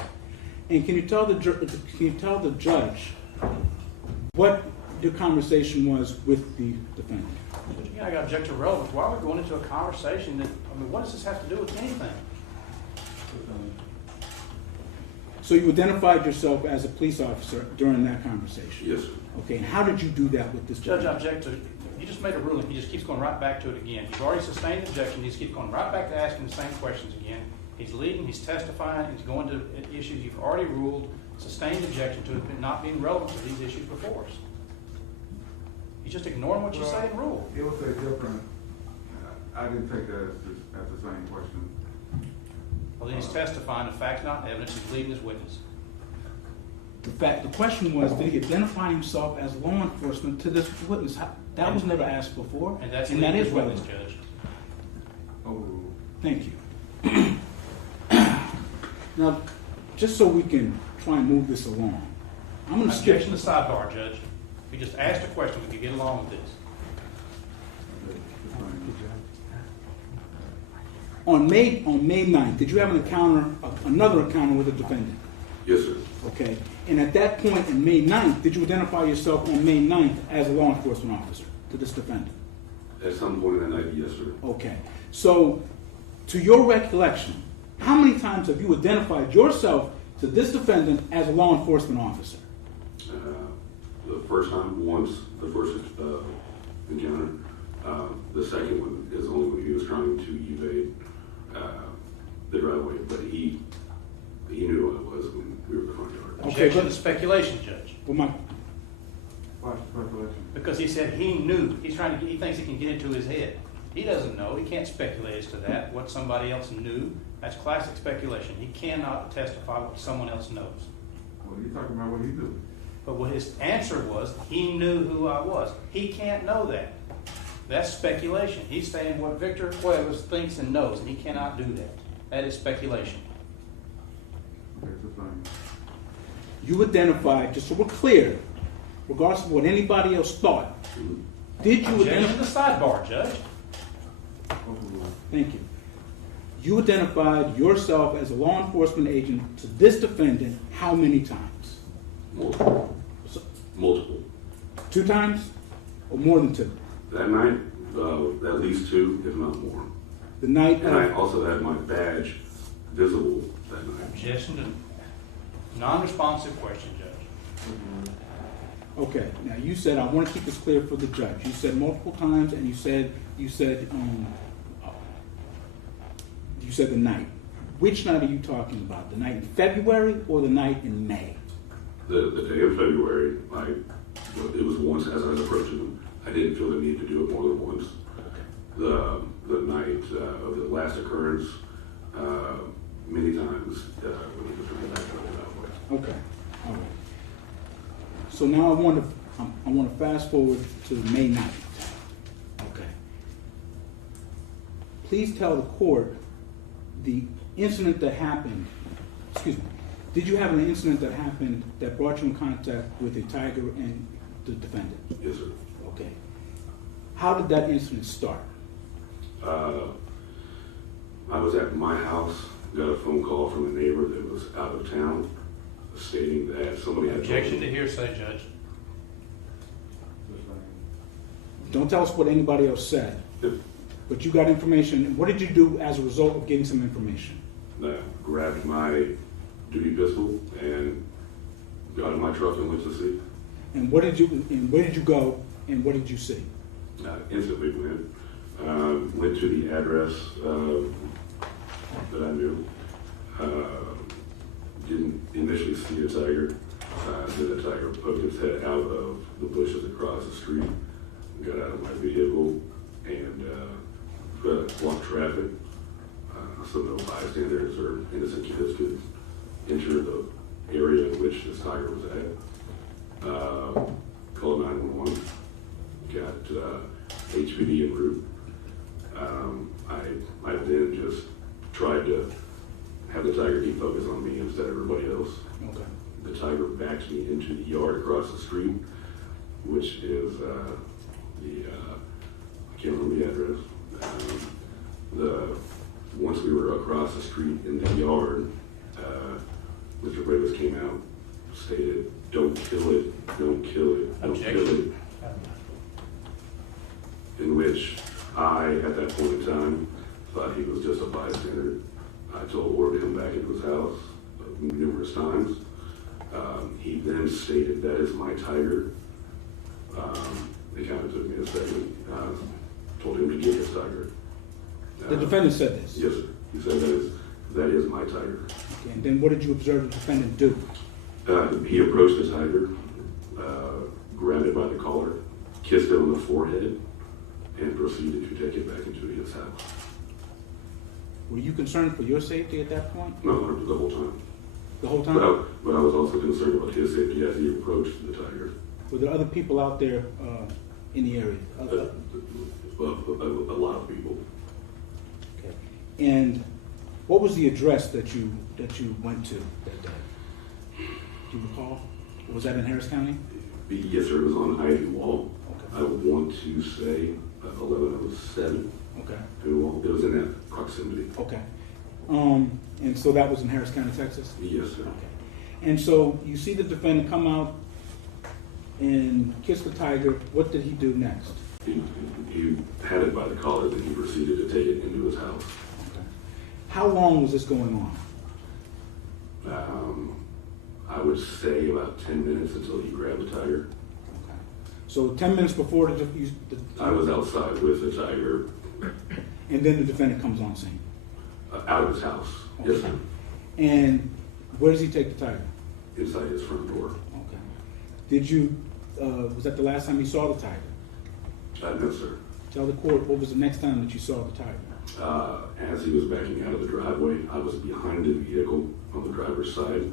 And can you tell the judge what the conversation was with the defendant? Again, I got to object to relevance. Why are we going into a conversation that, I mean, what does this have to do with anything? So you identified yourself as a police officer during that conversation? Yes, sir. Okay, and how did you do that with this Judge, I defendant? object to, you just made a ruling, he just keeps going right back to it again. You've already sustained the objection, he just keeps going right back to asking the same questions again. He's leading, he's testifying, he's going to issues you've already ruled, sustained objection to it not being relevant to these issues before us. He's just ignoring what you say and rule. It was a different, I didn't take that as the same question. Well, then he's testifying, the facts not evidence, he's leading his witness. The question was, did he identify himself as law enforcement to this witness? That was never asked before, And that's that leading is his witness, relevant. Judge. Oh, Thank you. Now, just so we can try and move this along, I'm going to skip. Objection to sidebar, Judge. We just asked a question, we could get along with this. On May 9th, did you have another encounter with the defendant? Yes, sir. Okay. And at that point in May 9th, did you identify yourself on May 9th as a law enforcement officer to this defendant? At some point in the night, yes, sir. Okay. So, to your recollection, how many times have you identified yourself to this defendant as a law enforcement officer? The first time, once, the first encounter. The second one is only when he was trying to evade the driveway, but he knew who I was when we were in the front yard. Okay, Objection but- to speculation, Judge. Well, watch the speculation. Because he said he knew. He thinks he can get into his head. He doesn't know. He can't speculate as to that, what somebody else knew. That's classic speculation. He cannot testify what someone else knows. Well, you're talking about what he do. But what his answer was, he knew who I was. He can't know that. That's speculation. He's saying what Victor Cuevas thinks and knows, and he cannot do that. That is speculation. Okay, so fine. you identified, just so we're clear, regardless of what anybody else thought, did you Objection to identify? the sidebar, Judge. Thank you. You identified yourself as a law enforcement agent to this defendant how many times? Multiple. So, Multiple. 2 times or more than 2? That night, at least 2, if not more. The night And I of, also had my badge visible that night. Objection to non-responsive question, Judge. okay, now you said, I want to keep this clear for the judge. You said multiple times and you said the night. Which night are you talking about? The night in February or the night in May? The day of February, it was once as I was approaching him. I didn't feel the need to do it more than once. The night of the last occurrence, many times when he was coming back out of the driveway. Okay, all right. So now I want to fast forward to May 9th. Okay. Please tell the court the incident that happened, excuse me, did you have an incident that happened that brought you in contact with a tiger and the defendant? Yes, sir. Okay. How did that incident start? I was at my house, got a phone call from a neighbor that was out of town stating that somebody had Objection told to him. hearsay, Judge. Don't tell us what anybody else said, but you got information. What did you do as a result of getting some information? Grabbed my duty pistol and got in my truck and went to see. And where did you go and what did you see? Instantly went to the address that I knew. Didn't initially see a tiger. Then the tiger poked its head out of the bushes across the street, got out of my vehicle, and blocked traffic. So no bystanders or innocent kids could enter the area in which this tiger was at. Called 911, got HPD en route. I then just tried to have the tiger keep focus on me instead of everybody else. Okay. The tiger backed me into the yard across the street, which is I can't remember the address. Once we were across the street in the yard, Mr. Cuevas came out, stated, "Don't kill it, don't kill it, don't kill it." In which I, at that point in time, thought he was just a bystander. I told Ward to come back into his house numerous times. He then stated, "That is my tiger." It kind of took me a second. Told him to get his tiger. The defendant said this? Yes, sir. He said, that is my tiger. Okay, and then what did you observe the defendant do? He approached the tiger, grabbed it by the collar, kissed it on the forehead, and proceeded to take it back into his house. Were you concerned for your safety at that point? No, the whole time. The whole time? But I was also concerned about his safety as he approached the tiger. Were there other people out there in the area? A lot of people. Okay. And what was the address that you went to that day? Do you recall? Was that in Harris County? Yes, sir. It was on Ivy Wall. Okay. I want to say 1107. Okay. Ivy Wall. It was in that proximity. Okay. And so that was in Harris County, Texas? Yes, sir. Okay. And so you see the defendant come out and kiss the tiger. What did he do next? He had it by the collar, then he proceeded to take it into his house. Okay. How long was this going on? I would say about 10 minutes until he grabbed the tiger. Okay. So 10 minutes before I was outside with the tiger. And then the defendant comes on scene? Out of his house. Yes, Okay. sir. And where does he take the tiger? Inside his front door. Okay. Did you, was that the last time you saw the tiger? No, sir. Tell the court, what was the next time that you saw the tiger? As he was backing out of the driveway, I was behind the vehicle on the driver's side,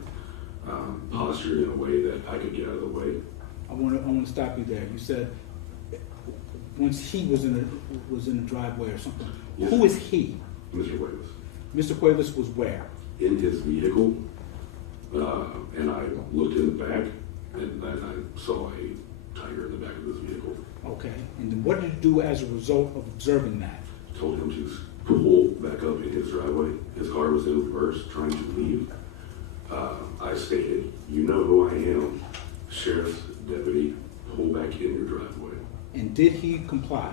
postured in a way that I could get out of the way. I want to stop you there. You said once he was in the driveway or something. Yes. Who is he? Mr. Cuevas. Mr. Cuevas was where? In his vehicle, and I looked in the back, and then I saw a tiger in the back of his vehicle. Okay. And then what did you do as a result of observing that? Told him to pull back up in his driveway. His car was in reverse, trying to leave. I stated, "You know who I am, Sheriff's deputy, pull back in your driveway." And did he comply?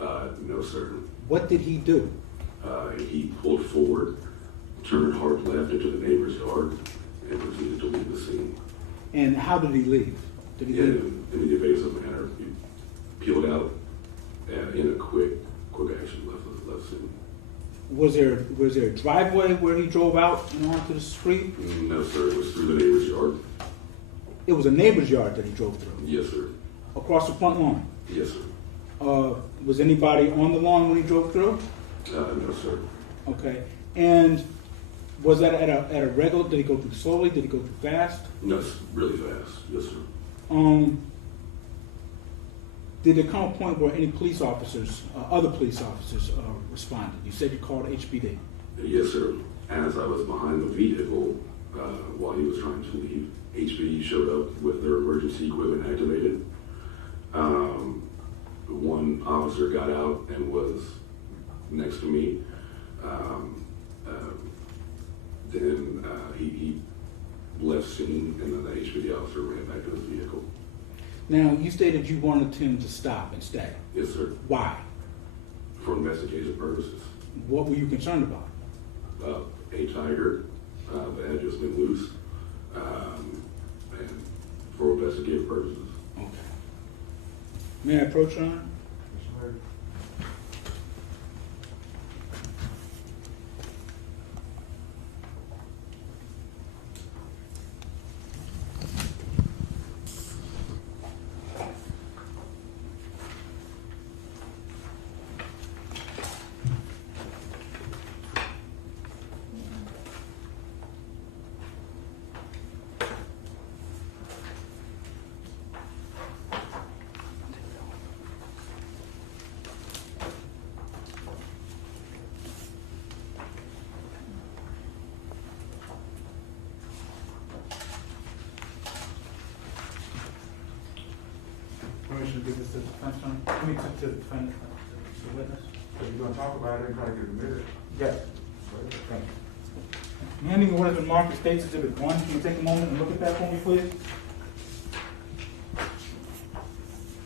No, sir. What did he do? He pulled forward, turned hard left into the neighbor's yard, and proceeded to leave the scene. And how did he leave? Did he leave? In an evasive manner. He peeled out in a quick action left scene. Was there a driveway where he drove out and onto the street? No, sir. It was through the neighbor's yard. It was a neighbor's yard that he drove through? Yes, sir. Across the front lawn? Yes, sir. Was anybody on the lawn when he drove through? No, sir. Okay. And was that at a regular, did he go through slowly? Did he go through fast? No, it's really fast. Yes, sir. Did there come a point where any police officers, other police officers, responded? You said you called HPD. Yes, sir. As I was behind the vehicle while he was trying to leave, HPD showed up with their emergency equipment activated. One officer got out and was next to me. Then he left scene, and then the HPD officer ran back to his vehicle. Now, you stated you wanted him to stop and stay. Yes, sir. Why? For investigation purposes. What were you concerned about? A tiger that had just been loose, and for investigative purposes. Okay. May I approach, Your Honor? permission to give this to the defense attorney? I mean, to defend the witness? If you're gonna talk about it and try to get admitted, Yes. Thank you. Handing the witness marked as State's Exhibit 1. Can you take a moment and look at that for me, please?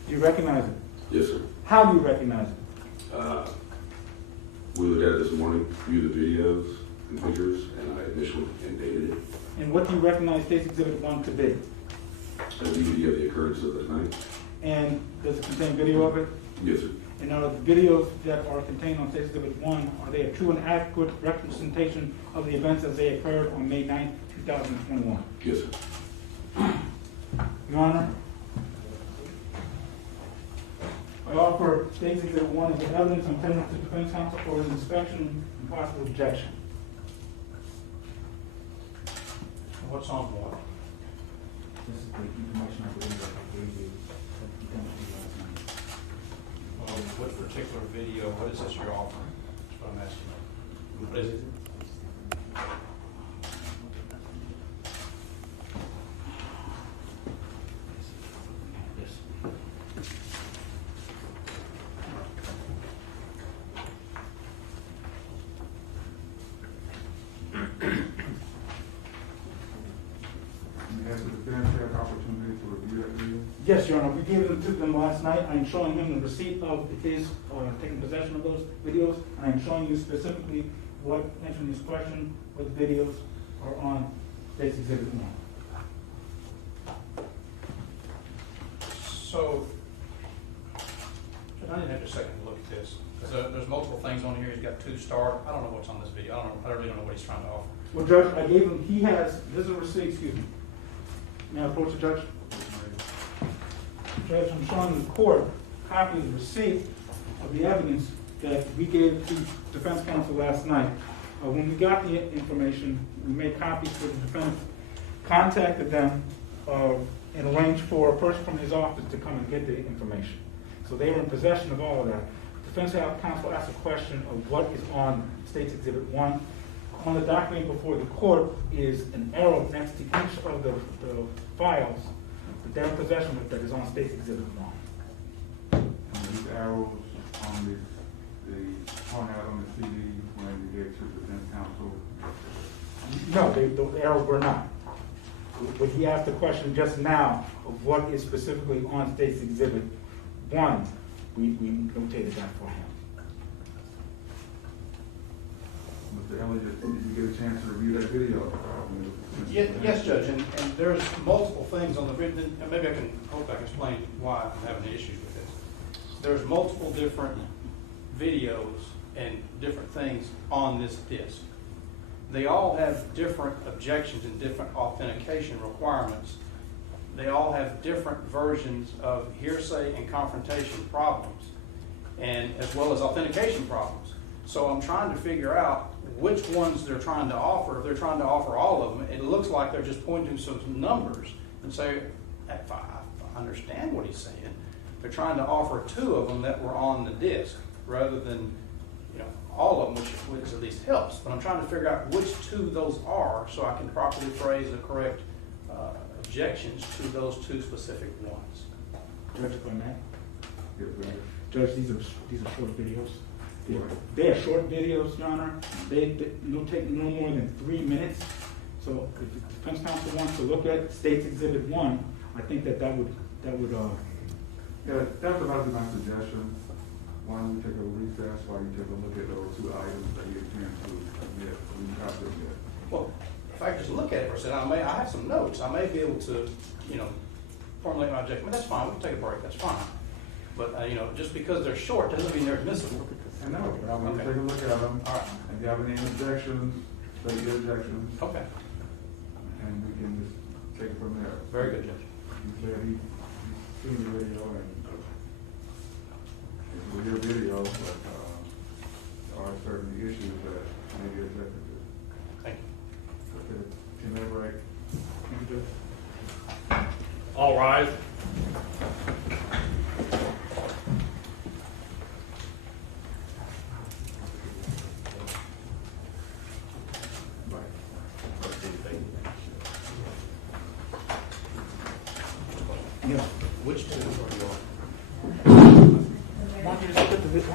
Do you recognize it? Yes, sir. How do you recognize it? We looked at it this morning, viewed the videos and pictures, and I initialed and dated it. And what do you recognize State's Exhibit 1 to be? A DVD of the occurrence of the night. And does it contain video of it? Yes, sir. And now the videos that are contained on State's Exhibit 1, are they a true and accurate representation of the events as they occurred on May 9th, 2021? Yes, sir. Your Honor, I offer State's Exhibit 1 as evidence intended to defense counsel for his inspection and possible objection. What's on board? This is the information I believe that I gave you potentially last night. What particular video, what is this you're offering? That's what I'm asking. What is it? you have the defense have the opportunity to review that video. Yes, Your Honor, we gave them to them last night. I'm showing him the receipt of his, taking possession of those videos, and I'm showing you specifically what, answering this question, what videos are on State's Exhibit 1. So, I didn't have a second to look at this, because there's multiple things on here. He's got 2 star. I don't know what's on this video. I really don't know what he's trying to offer. Well, Judge, I gave him, he has, this is a receipt, excuse me. May I approach the judge? Judge, I'm showing the court a copy of the receipt of the evidence that we gave to defense counsel last night. When we got the information, we made copies for the defense, contacted them, and arranged for a person from his office to come and get the information. So they were in possession of all of that. Defense counsel asked a question of what is on State's Exhibit 1. On the document before the court is an arrow next to each of the files that they're in possession of that is on State's Exhibit 1. And these arrows on the point out on the CD when you get to the defense counsel. No, the arrows were not. But he asked the question just now of what is specifically on State's Exhibit 1. We notated that for him. Mr. Elliott, did you get a chance to review that video? Yes, Judge, and there's multiple things on the video, and maybe I hope I can explain why I'm having issues with this. There's multiple different videos and different things on this disc. They all have different objections and different authentication requirements. They all have different versions of hearsay and confrontation problems, and as well as authentication problems. So I'm trying to figure out which ones they're trying to offer. If they're trying to offer all of them, it looks like they're just pointing to some numbers and say, if I understand what he's saying, they're trying to offer 2 of them that were on the disc rather than, all of them, which at least helps. But I'm trying to figure out which 2 those are so I can properly phrase the correct objections to those 2 specific ones. Judge, if I may? Yes, sir. Judge, these are short videos. They are short videos, Your Honor. They don't take no more than 3 minutes. So if the defense counsel wants to look at State's Exhibit 1, I think that would. Yeah, that's about to be my suggestion. Why don't we take a recess while you take a look at those 2 items that you intend to admit, we have to admit. Well, if I could just look at it for a second, I have some notes. I may be able to, formulate my objection. But that's fine. We can take a break. That's fine. But, just because they're short doesn't mean they're admissible. I know, but I'm gonna Okay. take a look at them. All right. If you have any objections, state your objections, Okay. and we can just take it from there. Very good, Judge. He said he's seen the video and it's a real video, but there are certain issues that may be objected to. Thank you. Okay, 10-minute break. Thank you, Judge. All rise. Yes. Which 2 are you on? Is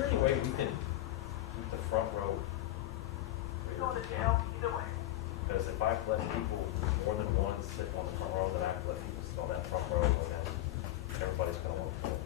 there any way we can keep the front row? Going to jail either way. Because if I've let people more than one sit on the front row, then I've let people sit on that front row, and then everybody's gonna want to pull.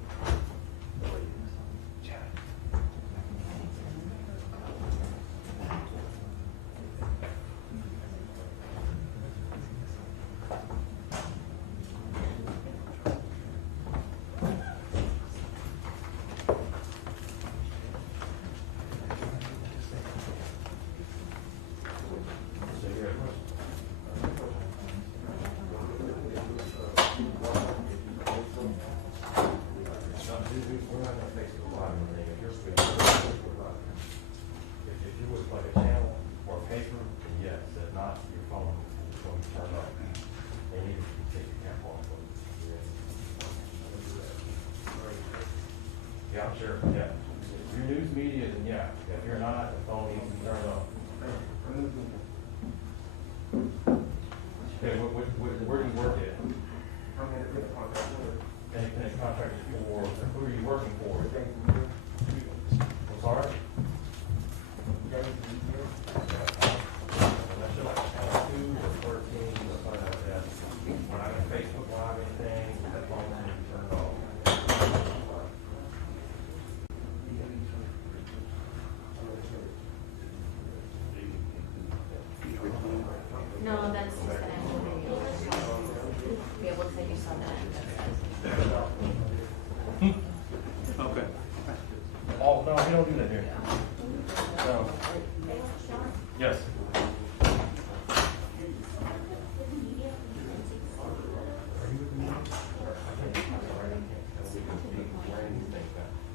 Yeah, I'm sure, yeah. If you're news media, then yeah. If you're not, the phone needs to be turned off. Okay, where do you work at? I'm an independent contractor. Independent contractor for, who are you working for? I'm sorry? Unless you're like 22 or 13 or something like that. When I'm in Facebook Live, anything, that phone needs to be turned off. No, that's just an actual video. Be able to send you something. Okay. Oh, no, we don't do that here. No. Yes.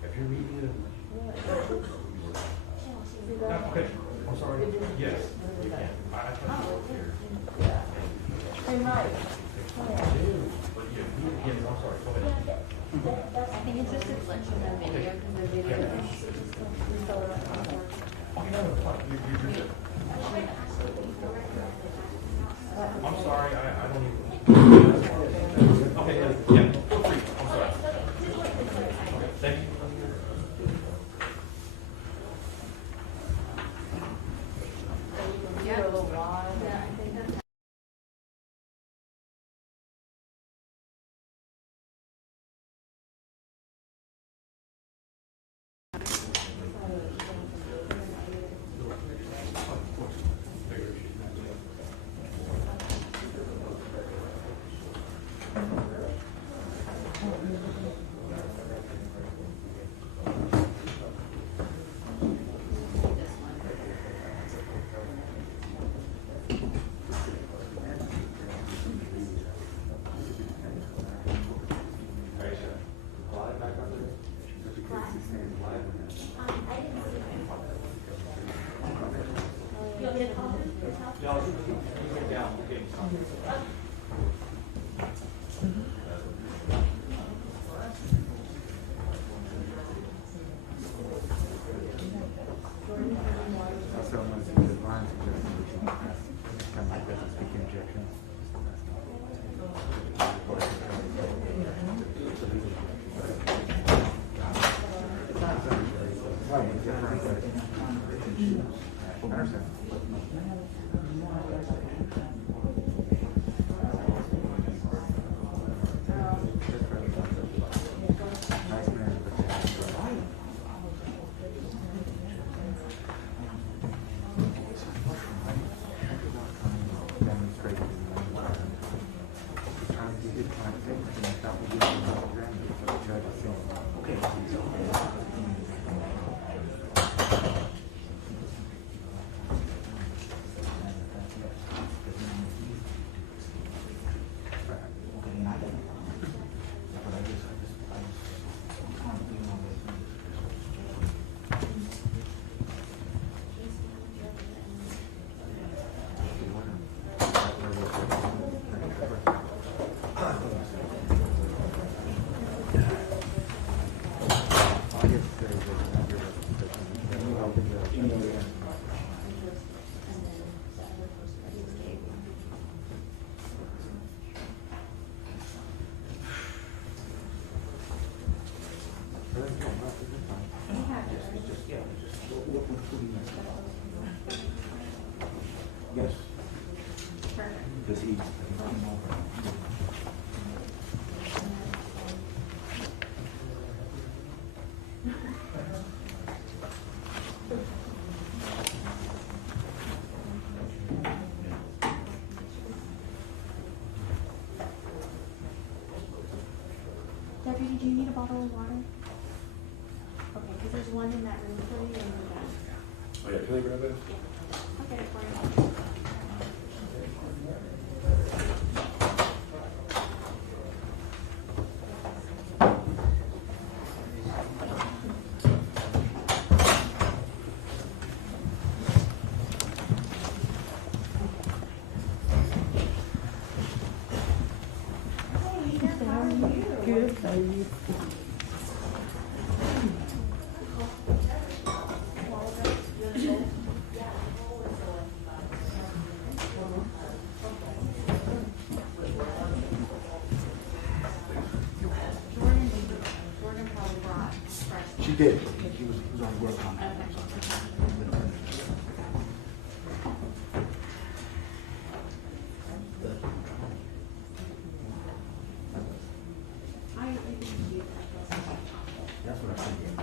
If you're media. Okay, I'm sorry. Yes, you can. I thought you were here. Hey, Mike. But yeah, I'm sorry, go ahead. I think it's just a selection of video, because the video is. Oh, no, it's fine. You're good. I'm sorry, I don't even. Okay, yeah, feel free. I'm sorry. Okay, thank you. Yeah, a little wide. Yeah, I think that's. Yes. Does he? Deputy, do you need a bottle of water? Okay, because there's one in that room for you and we're done. Oh, yeah, can I grab that? I'll get it for you. Good, how are you? Jordan probably brought fresh. She did. He was on work on that. That's what I think.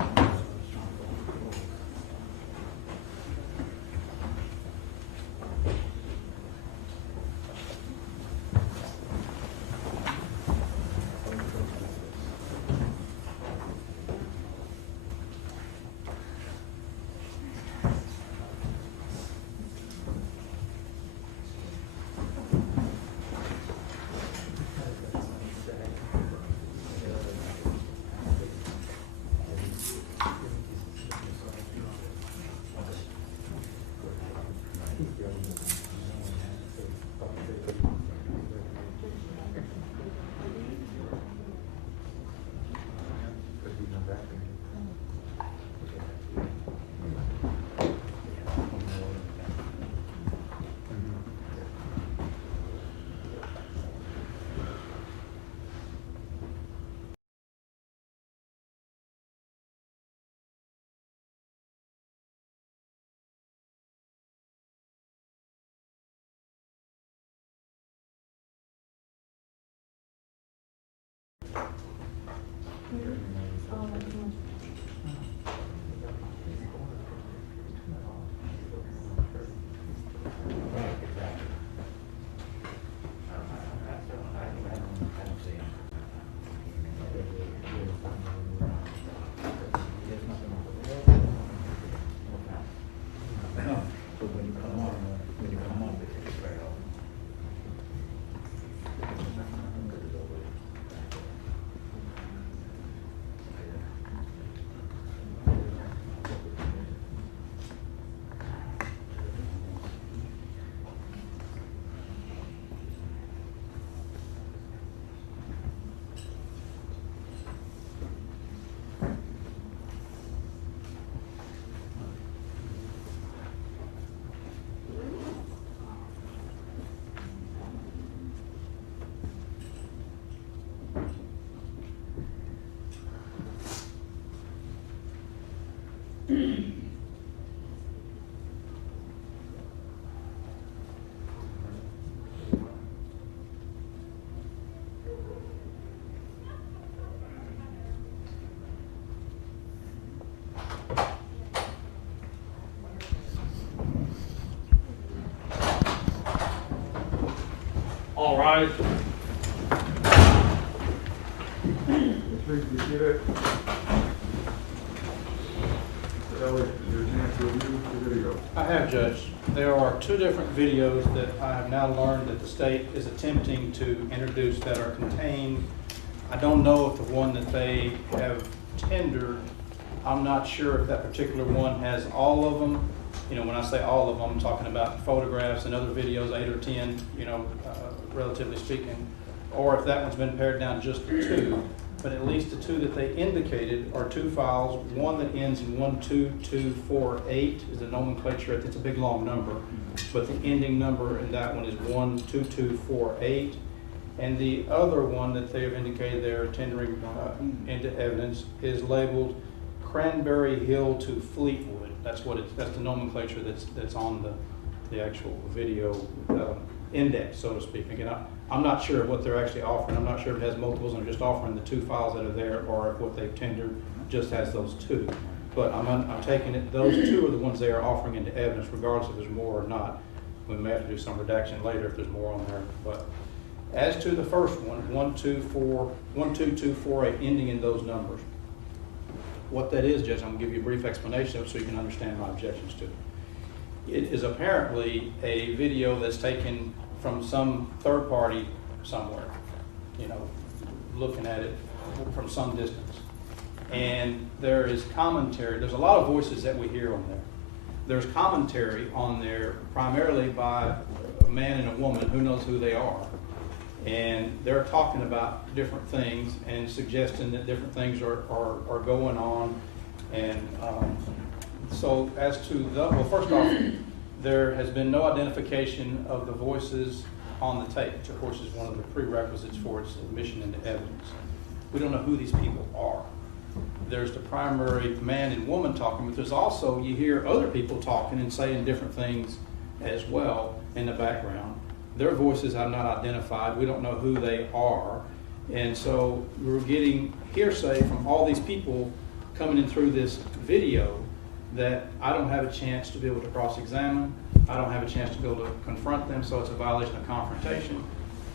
All right. Please, you see that? That was your chance to review the video. I have, Judge. There are two different videos that I have now learned that the state is attempting to introduce that are contained. I don't know if the one that they have tendered, I'm not sure if that particular one has all of them. You know, when I say all of them, I'm talking about photographs and other videos, 8 or 10, you know, relatively speaking, or if that one's been pared down just to 2. But at least the 2 that they indicated are 2 files. One that ends in 12248 is the nomenclature. It's a big long number, but the ending number in that one is 12248. And the other one that they have indicated they're tendering into evidence is labeled Cranberry Hill to Fleetwood. That's what it's. That's the nomenclature that's on the actual video index, so to speak. Again, I'm not sure what they're actually offering. I'm not sure if it has multiples and they're just offering the 2 files that are there, or if what they've tendered just has those 2. But I'm taking it, those 2 are the ones they are offering into evidence, regardless if there's more or not. We may have to do some redaction later if there's more on there. But as to the first one, 12248, ending in those numbers, what that is, Judge, I'm going to give you a brief explanation of it so you can understand my objections to it. It is apparently a video that's taken from some third party somewhere, you know, looking at it from some distance. And there is commentary. There's a lot of voices that we hear on there. There's commentary on there primarily by a man and a woman who knows who they are. And they're talking about different things and suggesting that different things are going on. And so as to well, first off, there has been no identification of the voices on the tape, which of course is one of the prerequisites for its admission into evidence. We don't know who these people are. There's the primary man and woman talking, but there's also, you hear other people talking and saying different things as well in the background. Their voices are not identified. We don't know who they are. And so we're getting hearsay from all these people coming in through this video that I don't have a chance to be able to cross-examine. I don't have a chance to be able to confront them, so it's a violation of confrontation,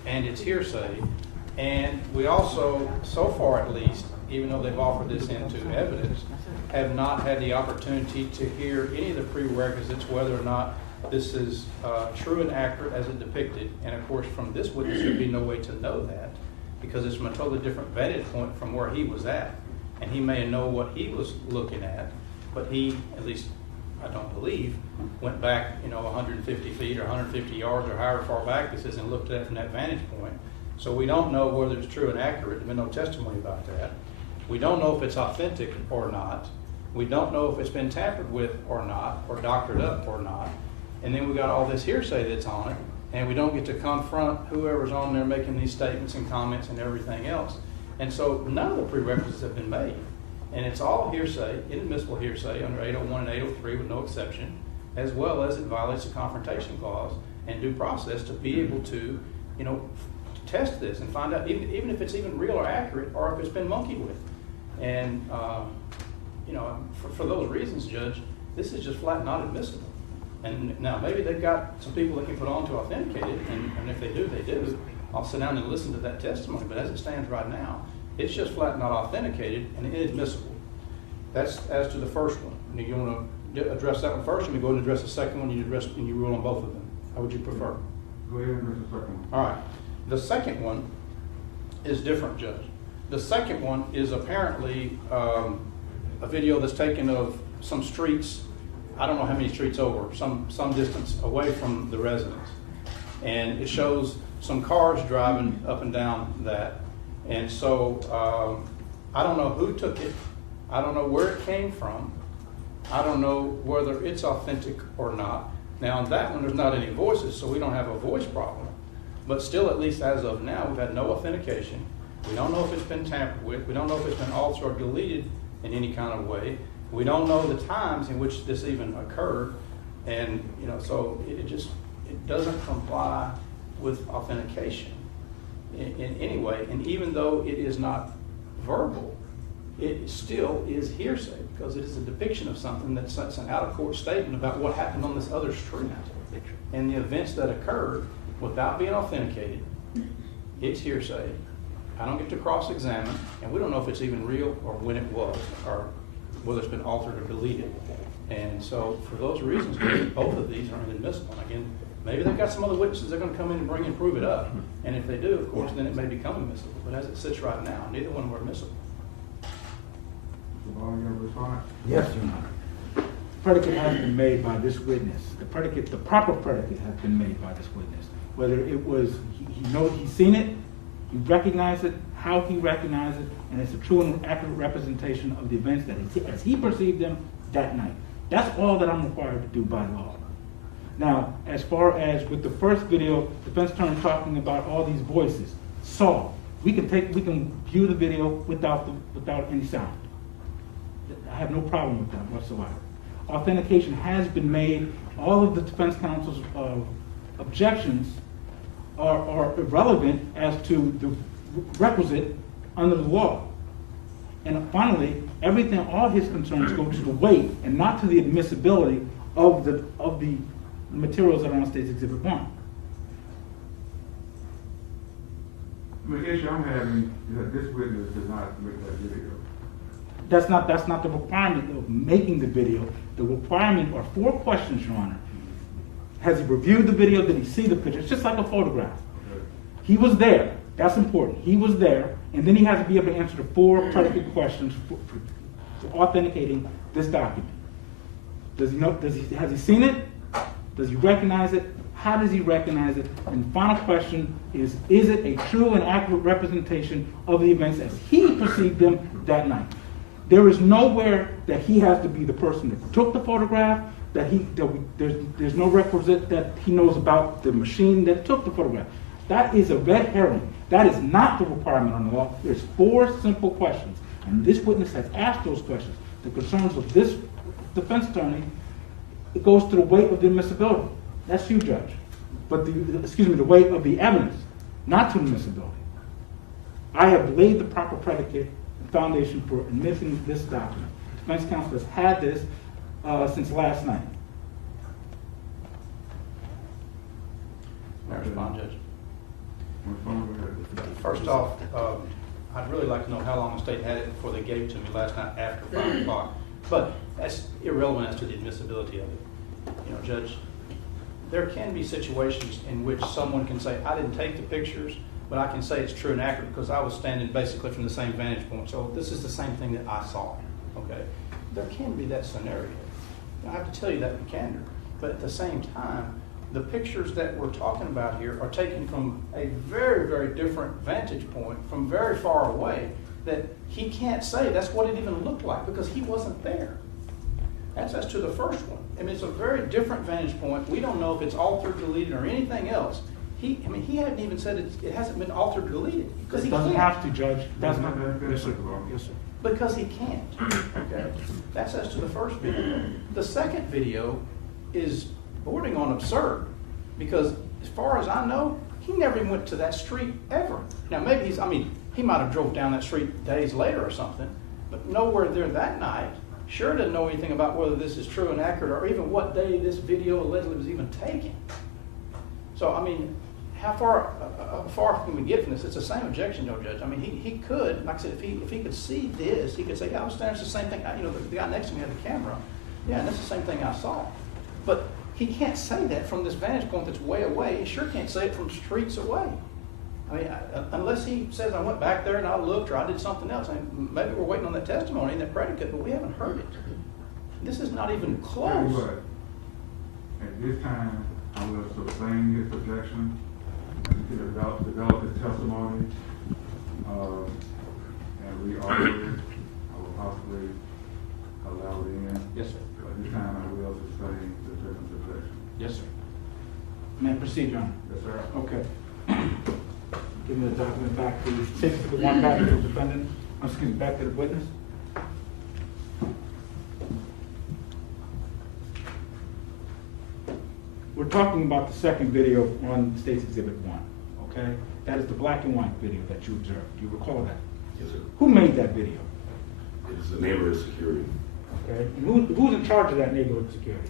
and it's hearsay. And we also, so far at least, even though they've offered this into evidence, have not had the opportunity to hear any of the prerequisites, whether or not this is true and accurate as it depicted. And of course, from this witness, there'd be no way to know that, because it's from a totally different vantage point from where he was at. And he may know what he was looking at, but he, at least I don't believe, went back, 150 feet or 150 yards or however far back this is and looked at it from that vantage point. So we don't know whether it's true and accurate. There's been no testimony about that. We don't know if it's authentic or not. We don't know if it's been tampered with or not, or doctored up or not. And then we got all this hearsay that's on it, and we don't get to confront whoever's on there making these statements and comments and everything else. And so none of the prerequisites have been made. And it's all hearsay, inadmissible hearsay under 801 and 803 with no exception, as well as it violates the confrontation clause and due process to be able to, test this and find out even if it's even real or accurate, or if it's been monkeyed with. And, for those reasons, Judge, this is just flat not admissible. And now maybe they've got some people they can put on to authenticate it, and if they do, they do. I'll sit down and listen to that testimony, but as it stands right now, it's just flat not authenticated and inadmissible. That's as to the first one. And you want to address that one first, or we go ahead and address the second one, and you rule on both of them? How would you prefer? Go ahead and address the second one. All right. The second one is different, Judge. The second one is apparently a video that's taken of some streets, I don't know how many streets over, some distance away from the residence. And it shows some cars driving up and down that. And so I don't know who took it. I don't know where it came from. I don't know whether it's authentic or not. Now, on that one, there's not any voices, so we don't have a voice problem. But still, at least as of now, we've had no authentication. We don't know if it's been tampered with. We don't know if it's been altered or deleted in any kind of way. We don't know the times in which this even occurred. And, so it doesn't comply with authentication in any way. And even though it is not verbal, it still is hearsay, because it is a depiction of something that's an out-of-court statement about what happened on this other street and the events that occurred without being authenticated. It's hearsay, I don't get to cross-examine, and we don't know if it's even real or when it was, or whether it's been altered or deleted. And so for those reasons, both of these are inadmissible. And again, maybe they've got some other witnesses they're going to come in and bring and prove it up. And if they do, of course, then it may become admissible. But as it sits right now, neither one were admissible. Mr. Ball, you have a response? Yes, Your Honor. Predicate has been made by this witness. The proper predicate has been made by this witness. Whether it was, he knows, he's seen it, he recognized it, how he recognized it, and it's a true and accurate representation of the events that as he perceived them that night. That's all that I'm required to do by law. Now, as far as with the first video, defense attorney talking about all these voices, we can view the video without any sound. I have no problem with that whatsoever. Authentication has been made. All of the defense counsel's objections are irrelevant as to the requisite under the law. And finally, all his concerns go to the weight and not to the admissibility of the materials that are on State's Exhibit 1. The issue I'm having is that this witness did not make that video. That's not the requirement of making the video. The requirement are 4 questions, Your Honor. Has he reviewed the video? Did he see the picture? It's just like a photograph. Okay. He was there. That's important. He was there, and then he has to be able to answer the 4 predicate questions for authenticating this document. Does he know? Has he seen it? Does he recognize it? How does he recognize it? And the final question is it a true and accurate representation of the events as he perceived them that night? There is nowhere that he has to be the person that took the photograph, there's no requisite that he knows about the machine that took the photograph. That is a red herring. That is not the requirement on the law. There's 4 simple questions, and this witness has asked those questions. The concerns of this defense attorney, it goes to the weight of the admissibility. That's you, Judge. But the weight of the evidence, not to the admissibility. I have laid the proper predicate and foundation for admitting this document. Defense counsel has had this since last night. May I respond, Judge? Respond, go ahead. First off, I'd really like to know how long the state had it before they gave it to me last night after 5 o'clock. But that's irrelevant as to the admissibility of it. You know, Judge, there can be situations in which someone can say, I didn't take the pictures, but I can say it's true and accurate because I was standing basically from the same vantage point. So this is the same thing that I saw, okay? There can be that scenario. I have to tell you that in candor. But at the same time, the pictures that we're talking about here are taken from a very, very different vantage point, from very far away, that he can't say that's what it even looked like because he wasn't there. That's as to the first one. I mean, it's a very different vantage point. We don't know if it's altered, deleted, or anything else. He hadn't even said it hasn't been altered, deleted because he doesn't can't. have to, Judge. That's not. Yes, sir. Yes, sir. Because he can't. Okay, that's as to the first video. The second video is bordering on absurd because, as far as I know, he never even went to that street ever. Now, maybe he might have drove down that street days later or something, but nowhere there that night. Sure didn't know anything about whether this is true and accurate or even what day this video allegedly was even taken. So, I mean, how far can we get from this? It's the same objection, though, Judge. I mean, he could, like I said, if he could see this, he could say, yeah, I was standing, it's the same thing. The guy next to me had the camera. Yeah, and that's the same thing I saw. But he can't say that from this vantage point that's way away. He sure can't say it from streets away. I mean, unless he says, I went back there and I looked or I did something else. I mean, maybe we're waiting on that testimony and that predicate, but we haven't heard it. This is not even close. Tell you what, at this time, I will sustain his objection. To develop his testimony, and re-argue it. I will possibly allow it in. Yes, sir. But at this time, I will sustain the defendant's objection. Yes, sir. May I proceed, Your Honor? Yes, sir. Okay. Give me the document back, please. Take it to the one back to the defendant. Excuse me, back to the witness. We're talking about the second video on State's Exhibit 1, okay? That is the black and white video that you observed. Do you recall that? Yes, sir. Who made that video? It's the neighborhood security. Okay. And who's in charge of that neighborhood security?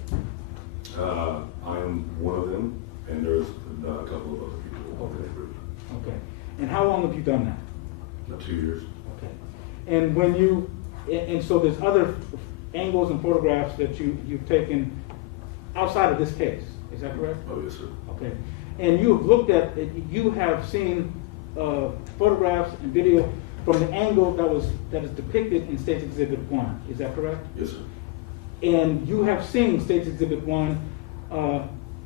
I am one of them, and there's a couple of other people. Okay. Okay. And how long have you done that? About 2 years. Okay. And when you, and so there's other angles and photographs that you've taken outside of this case, is that correct? Oh, yes, sir. Okay. And you have looked at, you have seen photographs and video from the angle that is depicted in State's Exhibit 1, is that correct? Yes, sir. And you have seen State's Exhibit 1,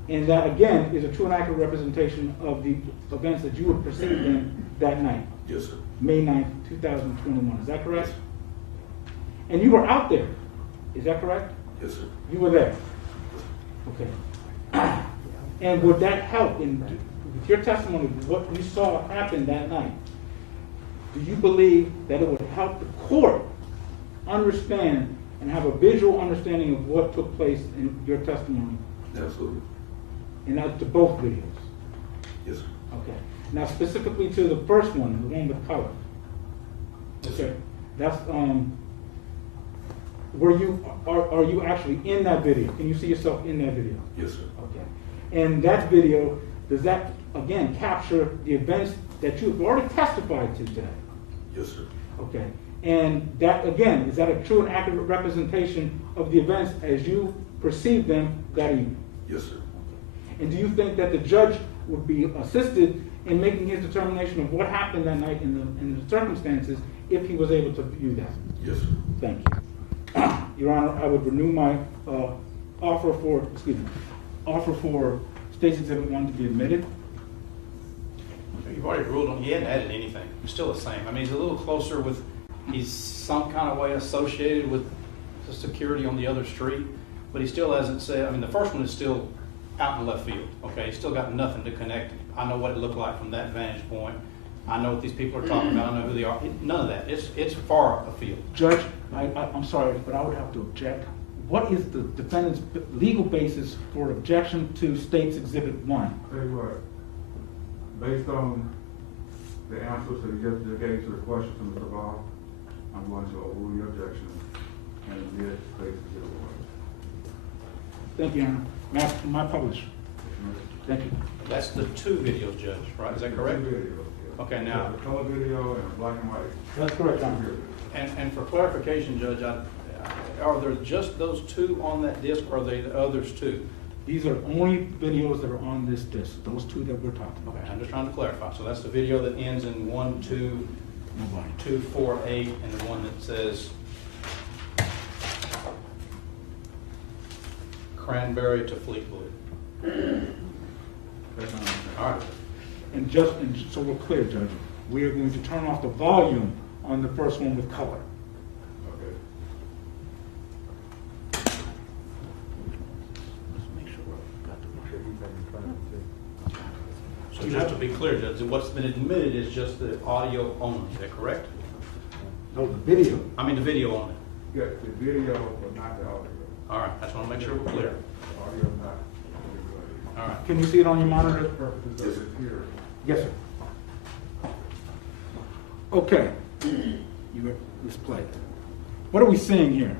and that again is a true and accurate representation of the events that you would perceive in that night, Yes, sir. May 9th, 2021, is that correct? Yes. And you were out there, is that correct? Yes, sir. You were there? Okay. And would that help in, with your testimony, what you saw happen that night? Do you believe that it would help the court understand and have a visual understanding of what took place in your testimony? Absolutely. And that's to both videos? Yes, sir. Okay. Now specifically to the first one, the one with color. Okay. That's, are you actually in that video? Can you see yourself in that video? Yes, sir. Okay. And that video, does that, again, capture the events that you've already testified to today? Yes, sir. Okay. And that, again, is that a true and accurate representation of the events as you perceived them that evening? Yes, sir. And do you think that the judge would be assisted in making his determination of what happened that night in the circumstances if he was able to view that? Yes, sir. Thank you. Your Honor, I would renew my offer for State's Exhibit 1 to be admitted. You've already ruled on, he hadn't added anything. It's still the same. I mean, he's a little closer with, he's some kind of way associated with the security on the other street, but he still hasn't said, I mean, the first one is still out in left field, okay? He's still got nothing to connect. I know what it looked like from that vantage point. I know what these people are talking about. I know who they are. None of that. It's far afield. Judge, I'm sorry, but I would have to object. What is the defendant's legal basis for objection to State's Exhibit 1? Tell you what, based on the answers that you just gave to the question from Mr. Ball, I'm going to overrule your objection and admit State's Exhibit 1. Thank you, Your Honor. My publisher. Thank you. That's the two videos, Judge, right? Is that correct? Two videos, yeah. Okay, now, There's a color video and a black and white. That's correct, Your Honor. and for clarification, Judge, are there just those two on that disc, or are they the others too? These are only videos that are on this disc, those two that we're talking about. Okay, I'm just trying to clarify. So that's the video that ends in 1, 2, 2, 4, 8, and the one that says Cranberry to Fleetwood. All right. And so we're clear, Judge, we are going to turn off the volume on the first one with color. Okay. So just to be clear, Judge, what's been admitted is just the audio only. Is that correct? No, the video. I mean the video only. Yeah, the video, but not the audio. All right. I just want to make sure we're clear. Audio not. All right. Can you see it on your monitor? Purposes of this hearing. Yes, sir. Okay. You display. What are we seeing here?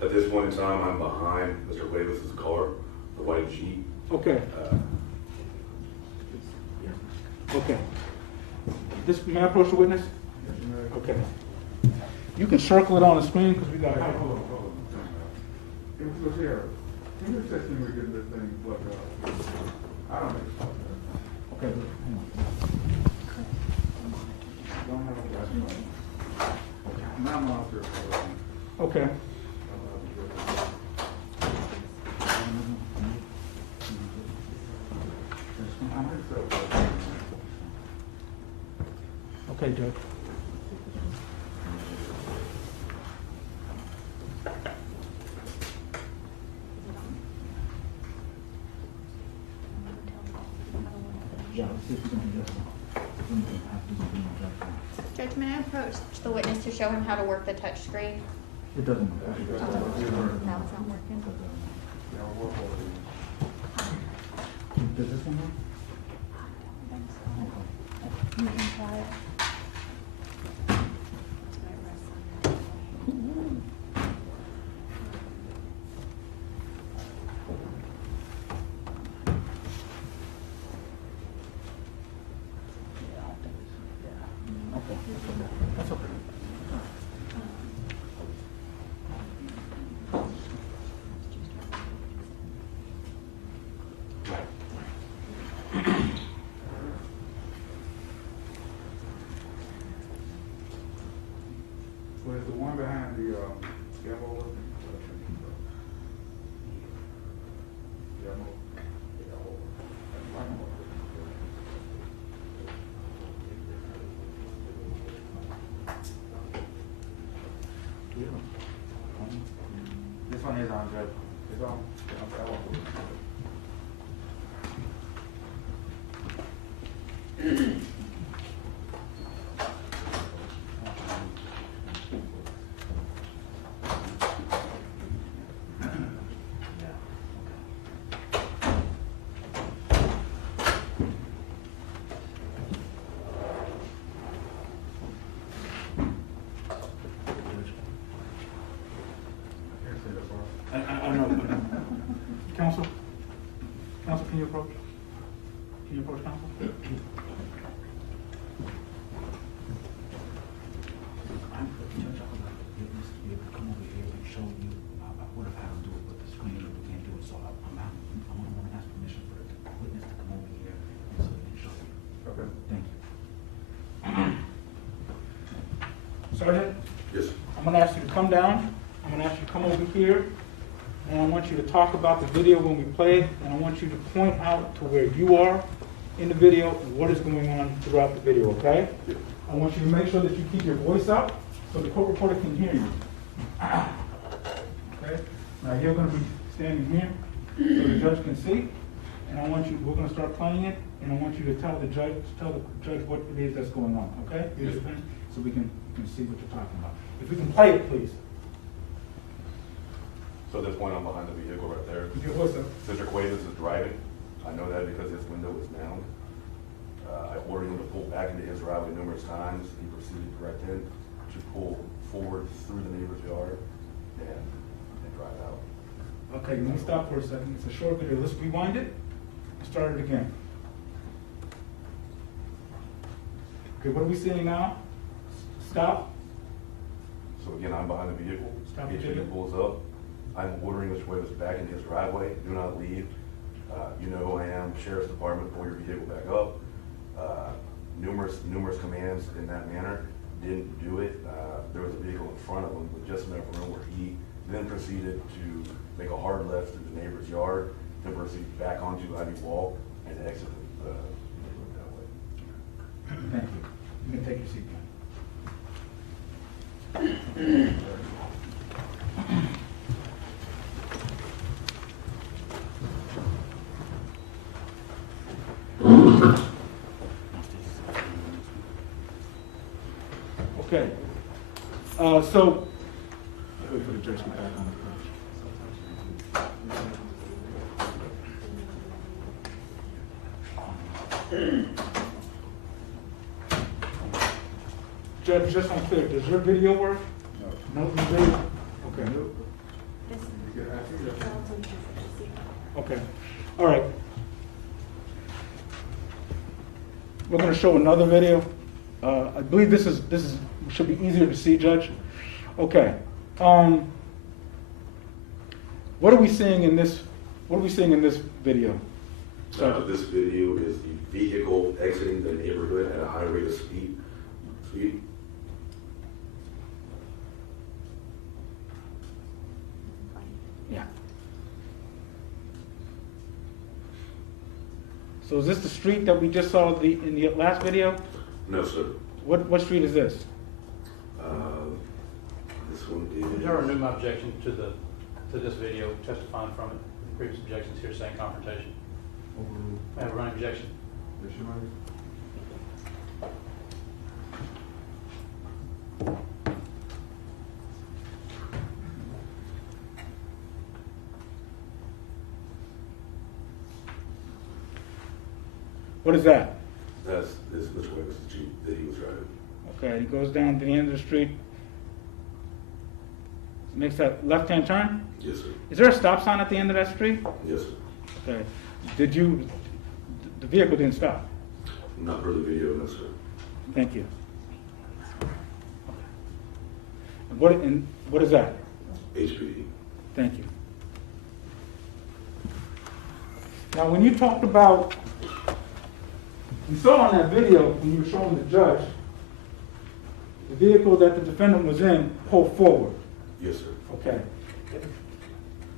At this point in time, I'm behind Mr. Cuevas' car, the white Jeep. Okay. Okay. May I approach the witness? Okay. You can circle it on the screen because we got Hold it. on, hold on. Look here, can you text me we get this thing plugged up? I don't know. Okay. Hang on. Don't have a flashlight. Now I'm out there for, Okay. Okay, Judge. Judge, may I approach the witness to show him how to work the touch screen? It doesn't. Now it's not working. Does this one work? You can try it. That's okay. Where's the one behind the, yellow? This one is on, Judge. It's on. I know. Counsel? Counsel, can you approach? Can you approach counsel? I'm Judge, I would like the witness to be able to come over here and show you. I would have had him do it with the screen, but we can't do it, so I'm going to ask permission for the witness to come over here so he can show you. Okay. Thank you. Sergeant? Yes. I'm going to ask you to come down. I'm going to ask you to come over here. And I want you to talk about the video when we play it, and I want you to point out to where you are in the video and what is going on throughout the video, okay? I want you to make sure that you keep your voice up so the court reporter can hear you. Okay? Now you're going to be standing here so the judge can see, and we're going to start playing it, and I want you to tell the judge what it is that's going on, okay? Yes. So we can see what you're talking about. If we can play it, please. So at this point, I'm behind the vehicle right there. Keep your voice up. Mr. Cuevas is driving. I know that because his window is down. I ordered him to pull back into his driveway numerous times. He proceeded right then to pull forward through the neighbor's yard and drive out. Okay, let me stop for a second. It's a short video. Let's rewind it and start it again. Okay, what are we seeing now? Stop. So again, I'm behind the vehicle. Stop the HPD video. pulls up. I'm ordering Mr. Cuevas back into his driveway. Do not leave. You know who I am, Sheriff's Department, pull your vehicle back up. Numerous commands in that manner. Didn't do it. There was a vehicle in front of him with just enough room where he then proceeded to make a hard left through the neighbor's yard, then proceed back onto Ivy Walk and exit the neighborhood that way. Thank you. You can take your seat now. Okay. So, wait for the judge to get back on the page. Judge, just on clear, does your video work? No. No video? Okay. Okay. All right. We're going to show another video. I believe this should be easier to see, Judge. Okay. What are we seeing in this? What are we seeing in this video? This video is the vehicle exiting the neighborhood at a high rate of speed. Yeah. So is this the street that we just saw in the last video? No, sir. What street is this? This one is. There are no objection to this video testifying from it. Previous objections here saying confrontation. I have a running objection. Yes, you might. What is that? This Mr. Cuevas' Jeep that he was driving. Okay, he goes down to the end of the street, makes that left-hand turn. Yes, sir. Is there a stop sign at the end of that street? Yes, sir. Okay. The vehicle didn't stop? Not for the video, no, sir. Thank you. What is that? HPD. Thank you. Now, when you talked about, you saw on that video when you were showing the judge, the vehicle that the defendant was in pulled forward. Yes, sir. Okay.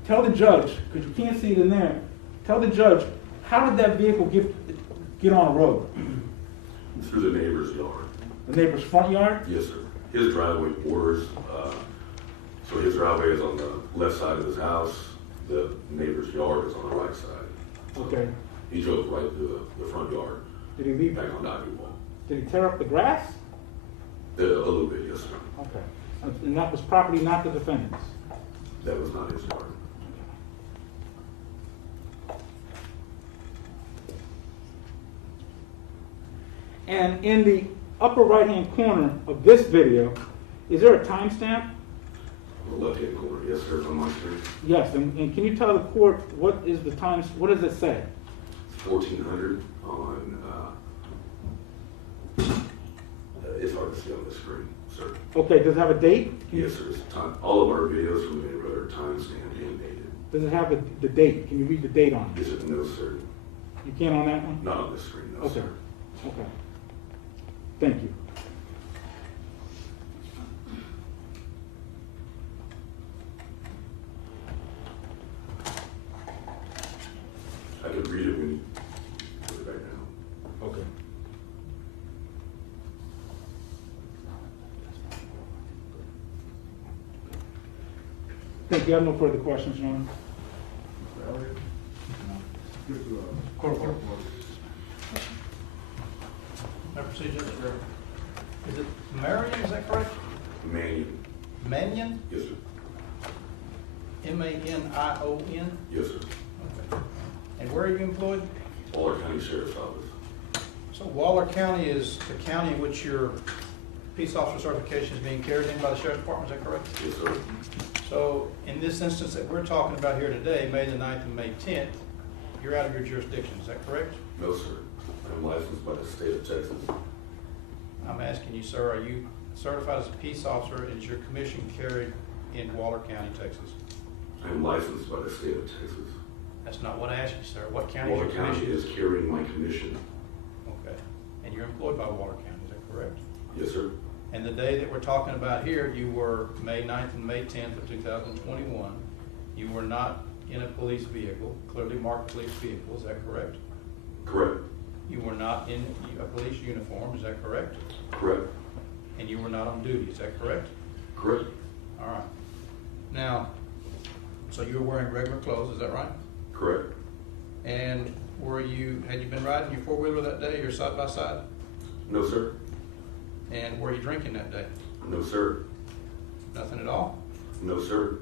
Tell the judge, because you can't see it in there, tell the judge, how did that vehicle get on the road? Through the neighbor's yard. The neighbor's front yard? Yes, sir. His driveway borders, so his driveway is on the left side of his house. The neighbor's yard is on the right side. Okay. He drove right through the front yard, Did he leave? back on Ivy Wall. Did he tear up the grass? A little bit, yes, sir. Okay. And that was property not the defendant's? That was not his yard. And in the upper right-hand corner of this video, is there a timestamp? The left-hand corner, yes, sir, on my screen. Yes, and can you tell the court what is the time, what does it say? 1400 on, it's hard to see on the screen, sir. Okay, does it have a date? Yes, sir, it's time. All of our videos from the neighborhood are time-stamped and dated. Does it have the date? Can you read the date on it? Is it? No, sir. You can't on that one? Not on this screen, no, Okay. sir. Okay. Thank you. I can read it when you put it back down. Okay. Thank you. I have no further questions, Your Honor. Court. May I proceed, Judge? Is it Marion, is that correct? Mannion. Mannion? Yes, sir. M-A-N-I-O-N? Yes, sir. Okay. And where are you employed? Waller County Sheriff's Office. So Waller County is the county in which your peace officer certification is being carried in by the Sheriff's Department, is that correct? Yes, sir. So in this instance that we're talking about here today, May the 9th and May 10th, you're out of your jurisdiction, is that correct? No, sir. I'm licensed by the state of Texas. I'm asking you, sir, are you certified as a peace officer and is your commission carried in Waller County, Texas? I am licensed by the state of Texas. That's not what I asked you, sir. What county is Waller your County commission? is carrying my commission. Okay. And you're employed by Waller County, is that correct? Yes, sir. And the day that we're talking about here, you were May 9th and May 10th of 2021. You were not in a police vehicle, clearly marked police vehicle, is that correct? Correct. You were not in a police uniform, is that correct? Correct. And you were not on duty, is that correct? Correct. All right. Now, so you were wearing regular clothes, is that right? Correct. And had you been riding your four-wheeler that day, or side by side? No, sir. And were you drinking that day? No, sir. Nothing at all? No, sir.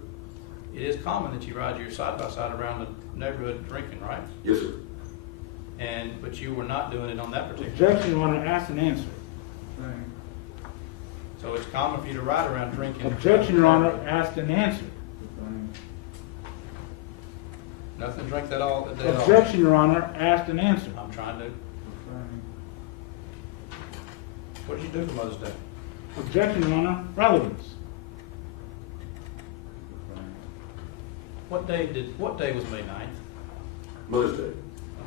It is common that you ride your side by side around the neighborhood drinking, right? Yes, sir. But you were not doing it on that particular. Objection, Your Honor. Ask and answer. So it's common for you to ride around drinking. Objection, Your Honor. Ask and answer. Nothing to drink that all that day at all. Objection, Your Honor. Ask and answer. I'm trying to. What did you do for Mother's Day? Objection, Your Honor. Relevance. What day was May 9th? Mother's Day.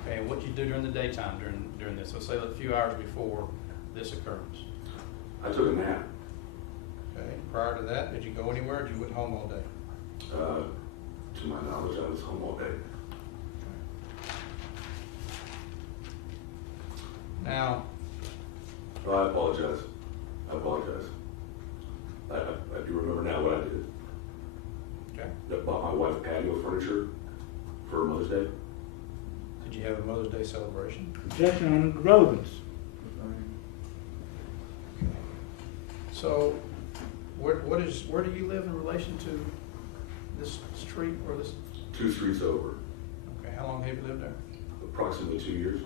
Okay, and what did you do during the daytime during this? Let's say a few hours before this occurrence. I took a nap. Okay, prior to that, did you go anywhere or did you went home all day? To my knowledge, I was home all day. Now, Oh, I apologize. I apologize. I do remember now what I did. okay, I bought my wife patio furniture for Mother's Day. did you have a Mother's Day celebration? Objection, Your Honor. Relevance. So, where do you live in relation to this street or this? 2 streets over. Okay, how long have you lived there? Approximately 2 years.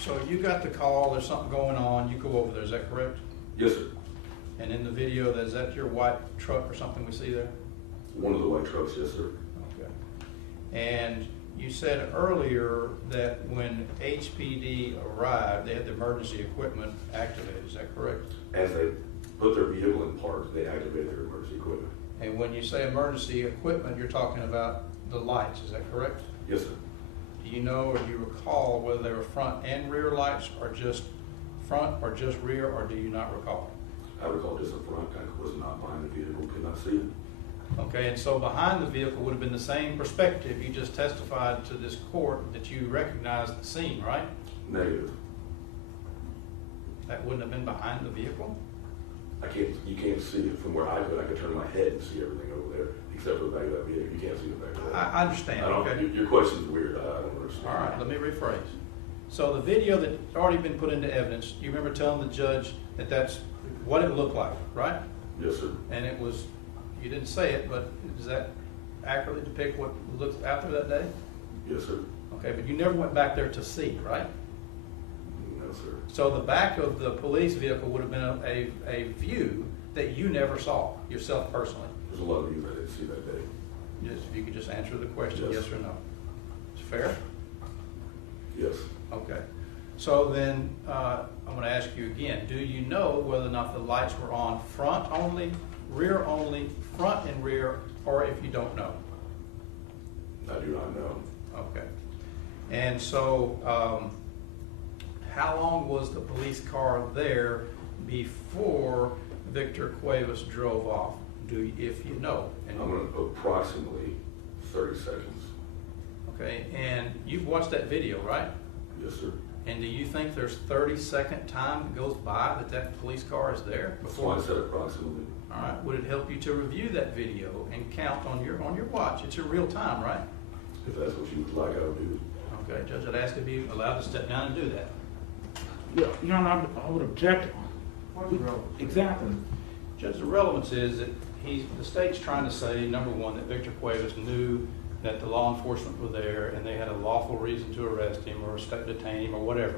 So you got the call, there's something going on, you go over there, is that correct? Yes, sir. And in the video, is that your white truck or something we see there? One of the white trucks, yes, sir. Okay. And you said earlier that when HPD arrived, they had the emergency equipment activated, is that correct? As they put their vehicle in park, they activate their emergency equipment. And when you say emergency equipment, you're talking about the lights, is that correct? Yes, sir. Do you know or do you recall whether they were front and rear lights, or just front, or just rear, or do you not recall? I recall just the front, I was not behind the vehicle, could not see it. Okay, and so behind the vehicle would have been the same perspective. You just testified to this court that you recognized the scene, right? Negative. That wouldn't have been behind the vehicle? You can't see it from where I could turn my head and see everything over there, except for the back of that vehicle. You can't see the back of that. I understand, okay. Your question's weird, I don't understand. All right, let me rephrase. So the video that's already been put into evidence, you remember telling the judge that that's what it looked like, right? Yes, sir. And it was, you didn't say it, but does that accurately depict what looked out there that day? Yes, sir. Okay, but you never went back there to see, right? No, sir. So the back of the police vehicle would have been a view that you never saw yourself personally. There's a lot of views I didn't see that day. Just, if you could just answer the question, Yes. yes or no. It's fair? Yes. Okay. So then, I'm gonna ask you again, do you know whether or not the lights were on front only, rear only, front and rear, or if you don't know? I do not know. Okay. And so, how long was the police car there before Victor Cuevas drove off? If you know? And I'm gonna approximately 30 seconds. okay, and you've watched that video, right? Yes, sir. And do you think there's 30-second time that goes by that police car is there That's why before? I said approximately. All right. Would it help you to review that video and count on your watch? It's in real time, right? If that's what you would like, I would do it. Okay, Judge, I'd ask to be allowed to step down and do that. Yeah, Your Honor, I would object. Exactly. Judge, the relevance is that the state's trying to say, number one, that Victor Cuevas knew that the law enforcement were there and they had a lawful reason to arrest him or detain him or whatever.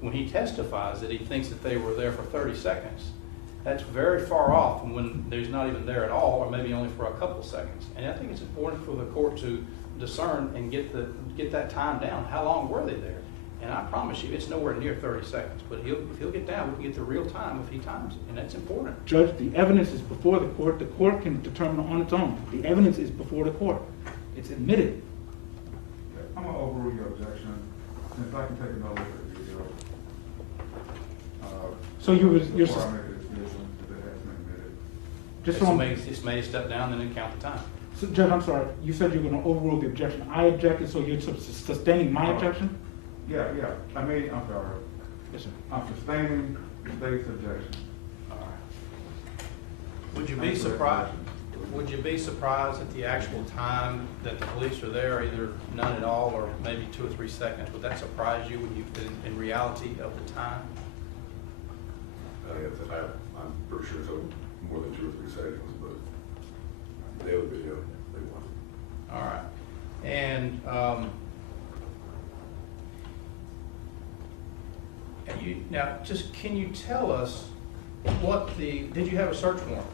When he testifies that he thinks that they were there for 30 seconds, that's very far off from when there's not even there at all, or maybe only for a couple seconds. And I think it's important for the court to discern and get that time down. How long were they there? And I promise you, it's nowhere near 30 seconds. But if he'll get down, we can get the real time if he times it, and that's important. Judge, the evidence is before the court. The court can determine on its own. The evidence is before the court. It's admitted. I'm gonna overrule your objection, since I can take another look at the video. So you're Before I make a decision, if it has been admitted. just so I'm- Just made a step down and then count the time. So, Judge, I'm sorry. You said you're going to overrule the objection. I objected, so you're sustaining my objection? Yeah, I'm sorry. Yes, sir. I'm sustaining the state's objection. All right. Would you be surprised at the actual time that the police are there, either none at all or maybe 2 or 3 seconds? Would that surprise you when in reality of the time? I'm pretty sure it's more than 2 or 3 seconds, but they have a video, they want it. All right. And now, just can you tell us did you have a search warrant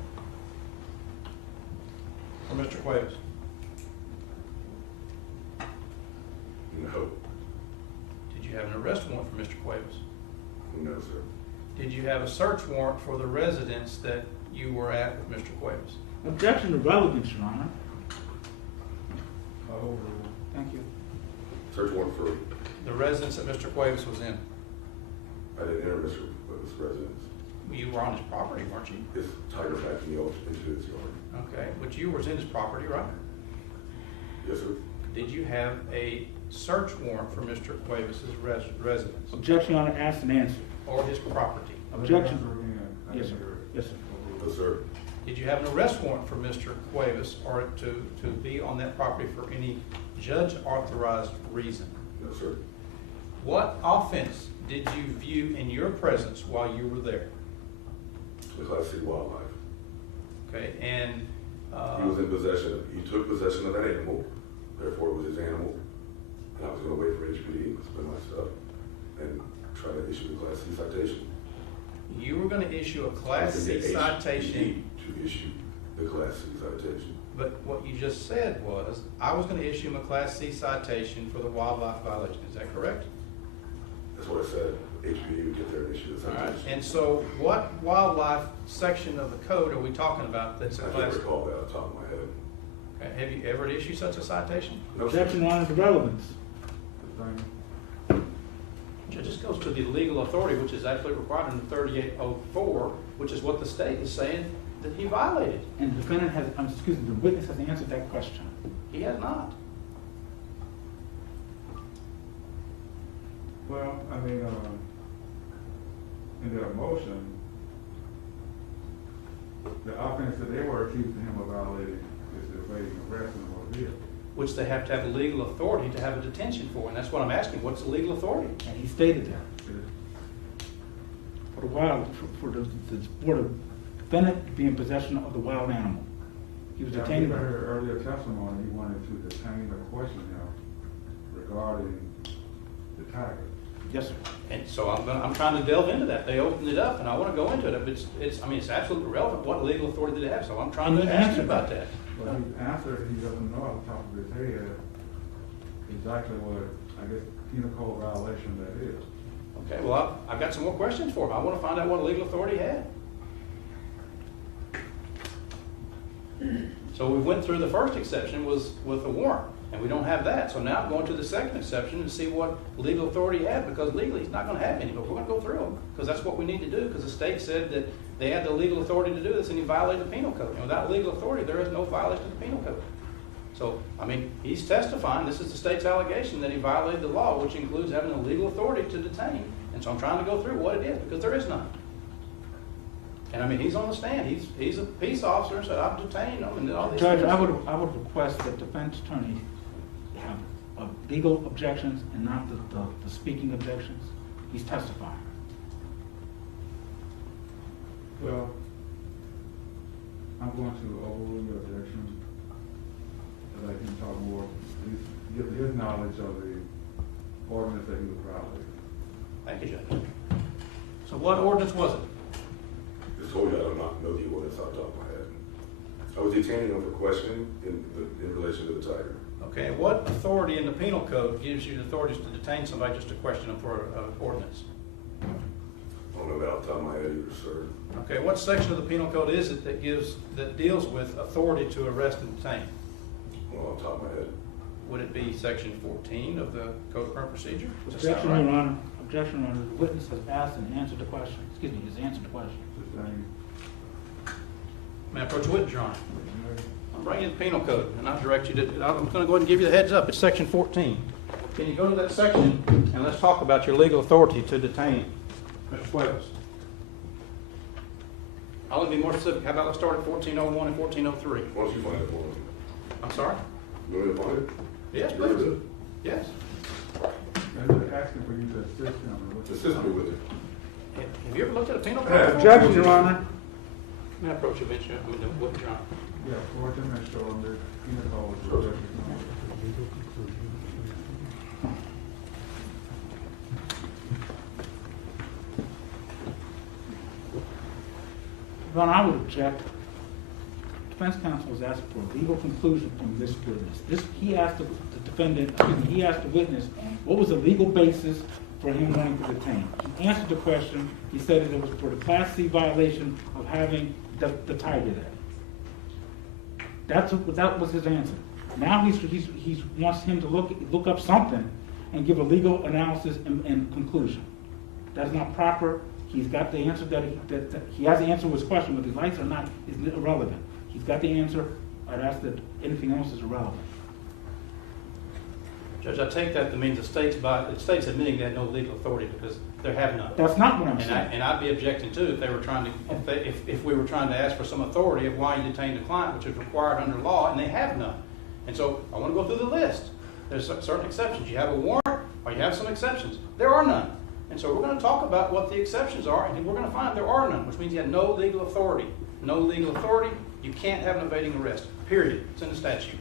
for Mr. Cuevas? No. Did you have an arrest warrant for Mr. Cuevas? No, sir. Did you have a search warrant for the residence that you were at with Mr. Cuevas? Objection to relevance, Your Honor. Overrule. Thank you. Search warrant for, The residence that Mr. Cuevas was in? I didn't enter Mr. Cuevas' residence. You were on his property, weren't you? His tiger backed me into his yard. Okay, but you was in his property, right? Yes, sir. Did you have a search warrant for Mr. Cuevas' residence Objection, Your Honor, asked and answered. or his property? Objection. Again. Yes, sir. Yes, sir. Yes, sir. Did you have an arrest warrant for Mr. Cuevas or to be on that property for any judge-authorized reason? No, sir. What offense did you view in your presence while you were there? The Class C wildlife. Okay, and He was in possession, he took possession of that animal, therefore it was his animal. And I was gonna wait for HPD to spend my stuff and try to issue the Class C citation. you were going to issue a Class C citation, To issue the Class C citation. but what you just said was, I was going to issue him a Class C citation for the wildlife violation. Is that correct? That's what I said. HPD would get there and issue the All right, citation. and so what wildlife section of the code are we talking about that's a I class? can't recall that off the top of my head. Okay, have you ever issued such a citation? No, sir. Objection, Your Honor, to relevance. It just goes to the legal authority, which is actually required in 3804, which is what the state is saying that he violated. And the defendant has, excuse me, the witness has answered that question. He has not. Well, I mean, in their motion, the offense that they were accusing him of violating is evading arrest in a motor vehicle. Which they have to have legal authority to have a detention for, and that's what I'm asking. What's the legal authority? And he stated that. For the wild, for the defendant to be in possession of the wild animal. He was Now, detained. we heard earlier testimony, he wanted to detain or question him regarding the tiger. Yes, sir. And so I'm trying to delve into that. They opened it up, and I want to go into it. But it's absolutely relevant. What legal authority did they have? So I'm trying to ask you about that. But he answered, he doesn't know off the top of his head exactly what, I guess, penal code violation that is. Okay, well, I've got some more questions for him. I want to find out what legal authority he had. So we went through the first exception was with a warrant, and we don't have that. So now I'm going to the second exception and see what legal authority he had, because legally he's not going to have any, but we're going to go through them, because that's what we need to do, because the state said that they had the legal authority to do this, and he violated the penal code. And without legal authority, there is no violation of the penal code. So, I mean, he's testifying, this is the state's allegation, that he violated the law, which includes having the legal authority to detain. And so I'm trying to go through what it is, because there is none. And I mean, he's on the stand, he's a peace officer, and said, I've detained him, and did all these Judge, things. I would request that defense attorney have legal objections and not the speaking objections. He's testifying. Well, I'm going to overrule your objection, and let him talk more, give his knowledge of the ordinance that he was violating. Thank you, Judge. So what ordinance was it? I told you I do not know the ordinance off the top of my head. I was detaining him for questioning in relation to the tiger. Okay, what authority in the penal code gives you the authorities to detain somebody just to question them for an ordinance? I don't know that off the top of my head either, sir. Okay, what section of the penal code is it that deals with authority to arrest and detain? Well, off the top of my head. Would it be section 14 of the Code of Criminal Procedure? Does that Objection, sound Your right? Honor. Objection, Your Honor. The witness has asked and answered the question. Excuse me, has answered the question. May I approach the witness, Your Honor? I'm bringing the penal code, and I direct you to, I'm going to go ahead and give you the heads up. It's section 14. Can you go to that section, and let's talk about your legal authority to detain Mr. Cuevas? I'll be more specific. How about let's start at 1401 and 1403? Why don't you find it for me? I'm sorry? You want me to find it? Yes, You're please. good. Yes. And they're asking for you to assist him with this. Assist me with it. Have you ever looked at a penal code? Objection, Your Honor. May I approach you, Mr. Witness, Your Honor? Yeah, forward him and show him the penal code. Your Honor, I would object. Defense counsel was asking for a legal conclusion from this witness. He asked the defendant, he asked the witness, what was the legal basis for him wanting to detain? He answered the question. He said that it was for the Class C violation of having the tiger there. That was his answer. Now he wants him to look up something and give a legal analysis and conclusion. That's not proper. He's got the answer that he has the answer to his question, whether he likes it or not is irrelevant. He's got the answer. I'd ask that anything else is irrelevant. Judge, I take that to mean the state's admitting they had no legal authority because they have none. That's not what I'm saying. And I'd be objecting too if they were trying to, if we were trying to ask for some authority of why you detained a client, which is required under law, and they have none. And so I want to go through the list. There's certain exceptions. You have a warrant, or you have some exceptions. There are none. And so we're going to talk about what the exceptions are, and we're going to find there are none, which means you have no legal authority. No legal authority, you can't have an evading arrest. Period. It's in the statute.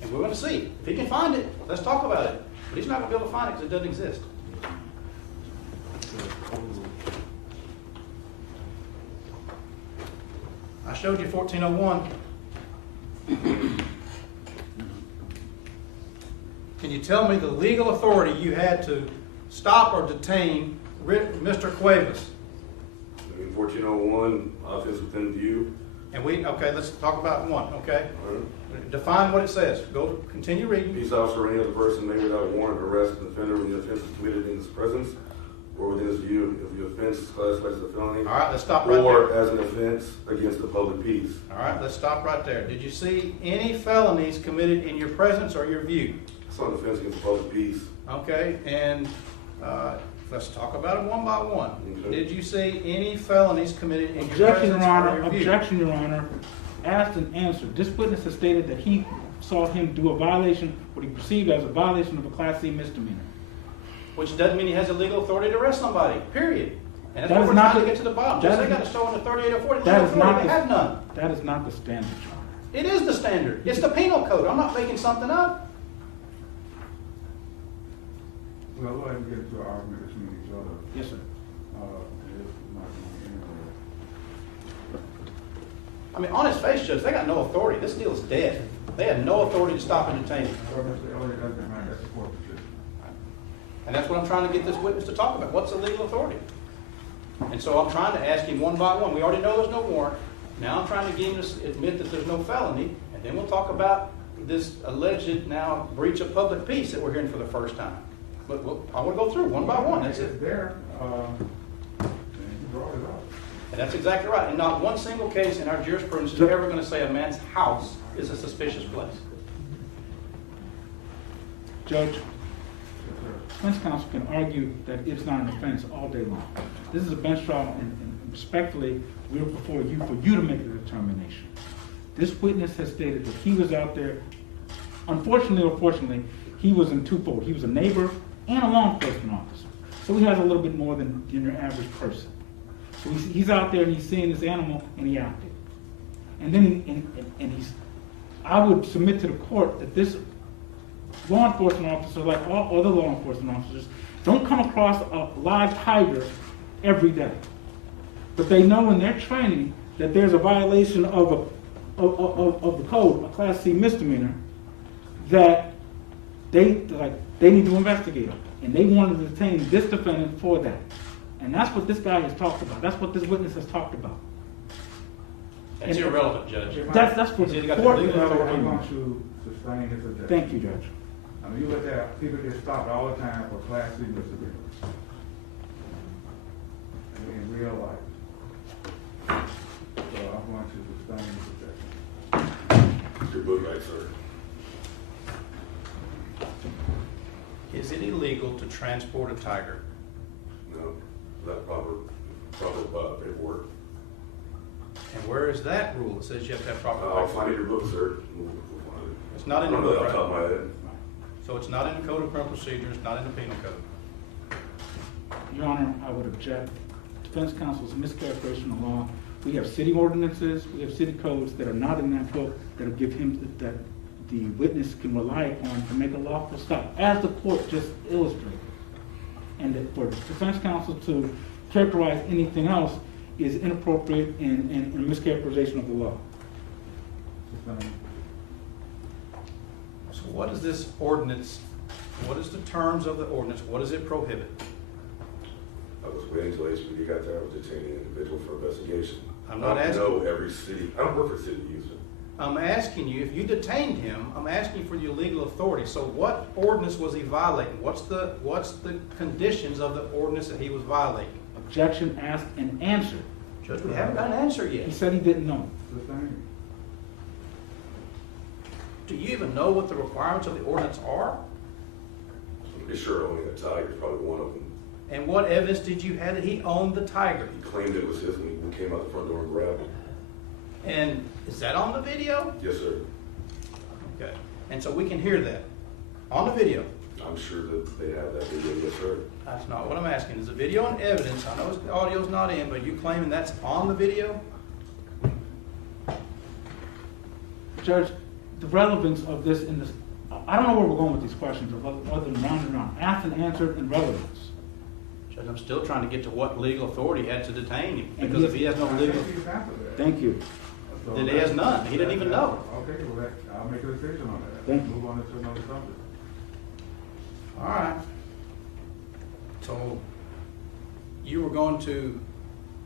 And we're going to see. If he can find it, let's talk about it. But he's not going to be able to find it because it doesn't exist. I showed you 1401. Can you tell me the legal authority you had to stop or detain Mr. Cuevas? 1401, offense within view. And okay, let's talk about one, okay? All right. Define what it says. Continue reading. Peace officer or any other person may without warrant arrest an offender when the offense is committed in his presence or within his view if the offense is classified as a felony. All right, let's stop right Or there. as an offense against the public peace. All right, let's stop right there. Did you see any felonies committed in your presence or your view? It's not an offense against the public peace. Okay, and let's talk about it one by one. Okay. Did you see any felonies committed in your Objection, presence Your or Honor. your view? Objection, Your Honor. Asked and answered. This witness has stated that he saw him do a violation, what he perceived as a violation of a Class C misdemeanor. Which doesn't mean he has a legal authority to arrest somebody, period. And that's That what is we're not trying to the- get to the bottom. that Just they is- got to show in the 38 or 40 That legal is authority. not They the- have none. That is not the standard, Your Honor. It is the standard. It's the penal code. I'm not making something up. Well, we'll have to get into an argument between each other. Yes, sir. It's not going anywhere. I mean, on his face, Judge, they got no authority. This deal is dead. They had no authority to stop and detain him. Well, Mr. Elliott doesn't mind, that's the court position. And that's what I'm trying to get this witness to talk about. What's the legal authority? And so I'm trying to ask him one by one. We already know there's no warrant. Now I'm trying to get him to admit that there's no felony. And then we'll talk about this alleged now breach of public peace that we're hearing for the first time. But I want to go through one by one. That's it. It's there, and you brought it up. And that's exactly right. And not one single case in our jurisprudence is ever going to say a man's house is a suspicious place. Judge, defense counsel can argue that it's not an offense all day long. This is a bench trial, and respectfully, we're before you for you to make the determination. This witness has stated that he was out there, unfortunately or fortunately, he was in twofold. He was a neighbor and a law enforcement officer. So he has a little bit more than your average person. So he's out there and he's seeing this animal and he acted. And then I would submit to the court that this law enforcement officer, like all other law enforcement officers, don't come across a live tiger every day. But they know in their training that there's a violation of the code, a Class C misdemeanor, that they need to investigate it. And they wanted to detain this defendant for that. And that's what this guy has talked about. That's what this witness has talked about. That's And- irrelevant, Judge. That's for He's the either got the court. legal I'm authority. going to sustain his objection. Thank you, Judge. I mean, you look at, people get stopped all the time for Class C misdemeanors. In real life. So I'm going to sustain his objection. Your book right, sir. Is it illegal to transport a tiger? No, that proper paperwork. And where is that rule that says you have to have proper I'll paperwork? find it in your book, sir. We'll find it. It's not in I the don't know book, off the top of right? my head. So it's not in the Code of Criminal Procedure, it's not in the Penal Code. Your Honor, I would object. Defense counsel's mischaracterization of law. We have city ordinances, we have city codes that are not in that book that give him, that the witness can rely upon to make a lawful stop, as the court just illustrated. And that for defense counsel to characterize anything else is inappropriate and a mischaracterization of the law. Sustain. So what is this ordinance, what is the terms of the ordinance, what does it prohibit? I was waiting until HPD got there. I was detaining an individual for investigation. I'm not I asking- know every city. I don't work for city user. I'm asking you, if you detained him, I'm asking you for your legal authority. So what ordinance was he violating? What's the conditions of the ordinance that he was violating? Objection asked and answered. Judge, we haven't got an answer yet. He said he didn't know. Sustain. Do you even know what the requirements of the ordinance are? I'm pretty sure owning a tiger is probably one of them. And what evidence did you have that he owned the tiger? He claimed it was his when he came out the front door and grabbed him. And is that on the video? Yes, sir. Okay. And so we can hear that on the video. I'm sure that they have that video. Yes, sir. That's not what I'm asking. Is the video and evidence, I know the audio's not in, but you claiming that's on the video? Judge, the relevance of this in this, I don't know where we're going with these questions, other than round and round. Asked and answered and relevance. Judge, I'm still trying to get to what legal authority had to detain him. And Because if he has no I legal, think he's answered that. Thank you. So then he has none. He didn't even know. Okay, well, I'll make a decision on that. Thank you. Move on to another subject. all right. So you were going to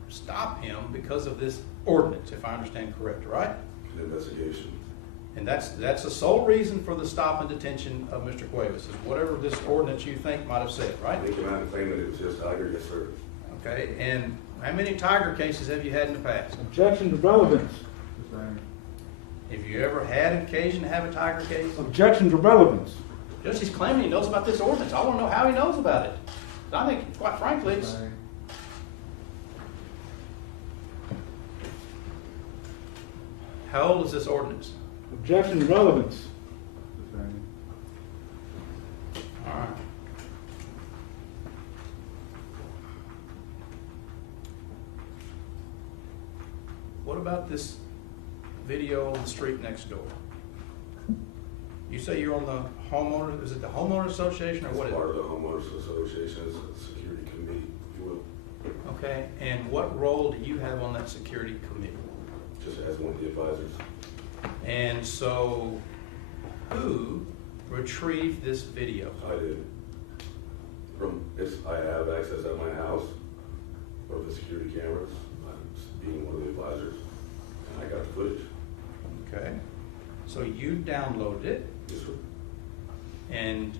stop him because of this ordinance, if I understand correct, right? An investigation. And that's the sole reason for the stop and detention of Mr. Cuevas, is whatever this ordinance you think might have said, right? They came out and claimed that it was just Tiger, yes, sir. Okay, and how many Tiger cases have you had in the past? Objection to relevance. Have you ever had occasion to have a Tiger case? Objection to relevance. Just he's claiming he knows about this ordinance. I want to know how he knows about it. I think, quite frankly, it's... How old is this ordinance? Objection to relevance. All right. What about this video on the street next door? You say you're on the homeowner, is it the homeowner association or what is It's it? part of the homeowners association, it's a security committee, if you will, Okay, and what role do you have on that security committee? just as one of the advisors. And so, who retrieved this video? I did. I have access at my house of the security cameras, being one of the advisors, and I got the footage. Okay, so you downloaded it, Yes, sir. and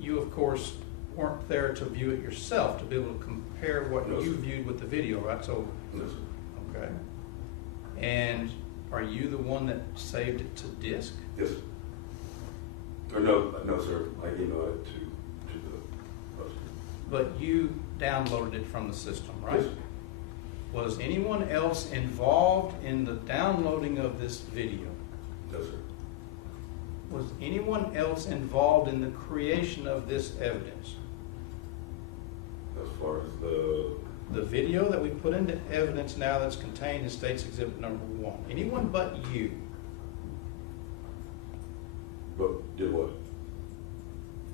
you, of course, weren't there to view it yourself, to be able to compare what No, you sir. viewed with the video, right? So, Yes, sir. okay. And are you the one that saved it to disk? Yes, sir. Or no, sir, I emailed it to the post. But you downloaded it from the system, right? Yes, sir. Was anyone else involved in the downloading of this video? No, sir. Was anyone else involved in the creation of this evidence? As far as The video that we put into evidence now that's contained in State's Exhibit Number 1. Anyone but you. but did what?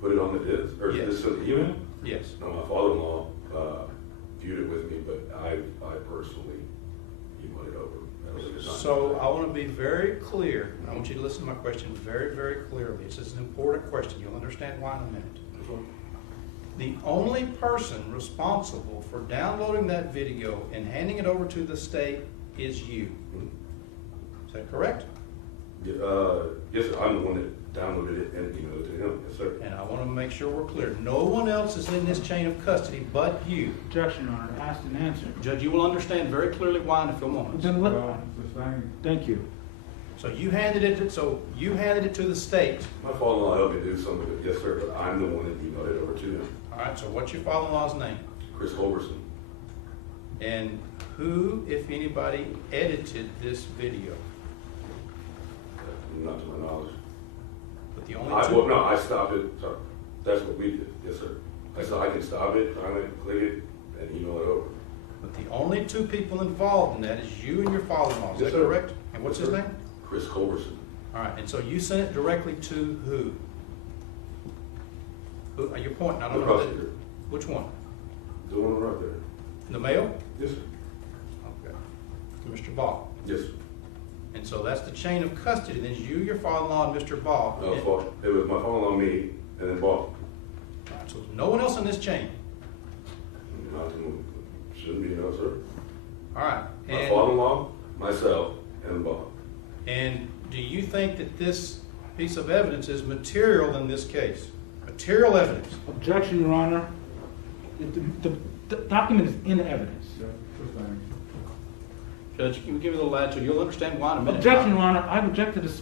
Put it on the disc, or Yes. this sent the email? Yes. No, my father-in-law viewed it with me, but I personally emailed it over at a later time. So I want to be very clear. I want you to listen to my question very, very clearly. This is an important question. You'll understand why in a minute. The only person responsible for downloading that video and handing it over to the state is you. Is that correct? Yes, sir, I'm the one that downloaded it and emailed it to him, yes, sir. And I want to make sure we're clear. No one else is in this chain of custody but you. Objection, Your Honor. Asked and answered. Judge, you will understand very clearly why in a few moments. Then thank you. So you handed it to the state. My father-in-law helped me do some of it, yes, sir, but I'm the one that emailed it over to him. All right, so what's your father-in-law's name? Chris Holberson. And who, if anybody, edited this video? Not to my knowledge. But the only Well, two, no, I stopped it, sorry. That's what we did, yes, sir. I said I can stop it, I went, click it, and email it over. but the only two people involved in that is you and your father-in-law. Is Yes, that sir. correct? And what's Yes, his sir. name? Chris Holberson. All right, and so you sent it directly to who? Who? You're pointing. I The don't know. prosecutor. Which one? The one right there. The mail? Yes, sir. Okay. To Mr. Ball. Yes, sir. And so that's the chain of custody. Then it's you, your father-in-law, and Mr. Ball. No, it was my father-in-law, me, and then Bob. All right, so there's no one else in this chain. Shouldn't be, no, sir. All right. My father-in-law, myself, and Bob. And do you think that this piece of evidence is material in this case? Material evidence? Objection, Your Honor. The document is in evidence. Judge, can we give it a little latitude? You'll understand why in a minute. Objection, Your Honor. I object to this.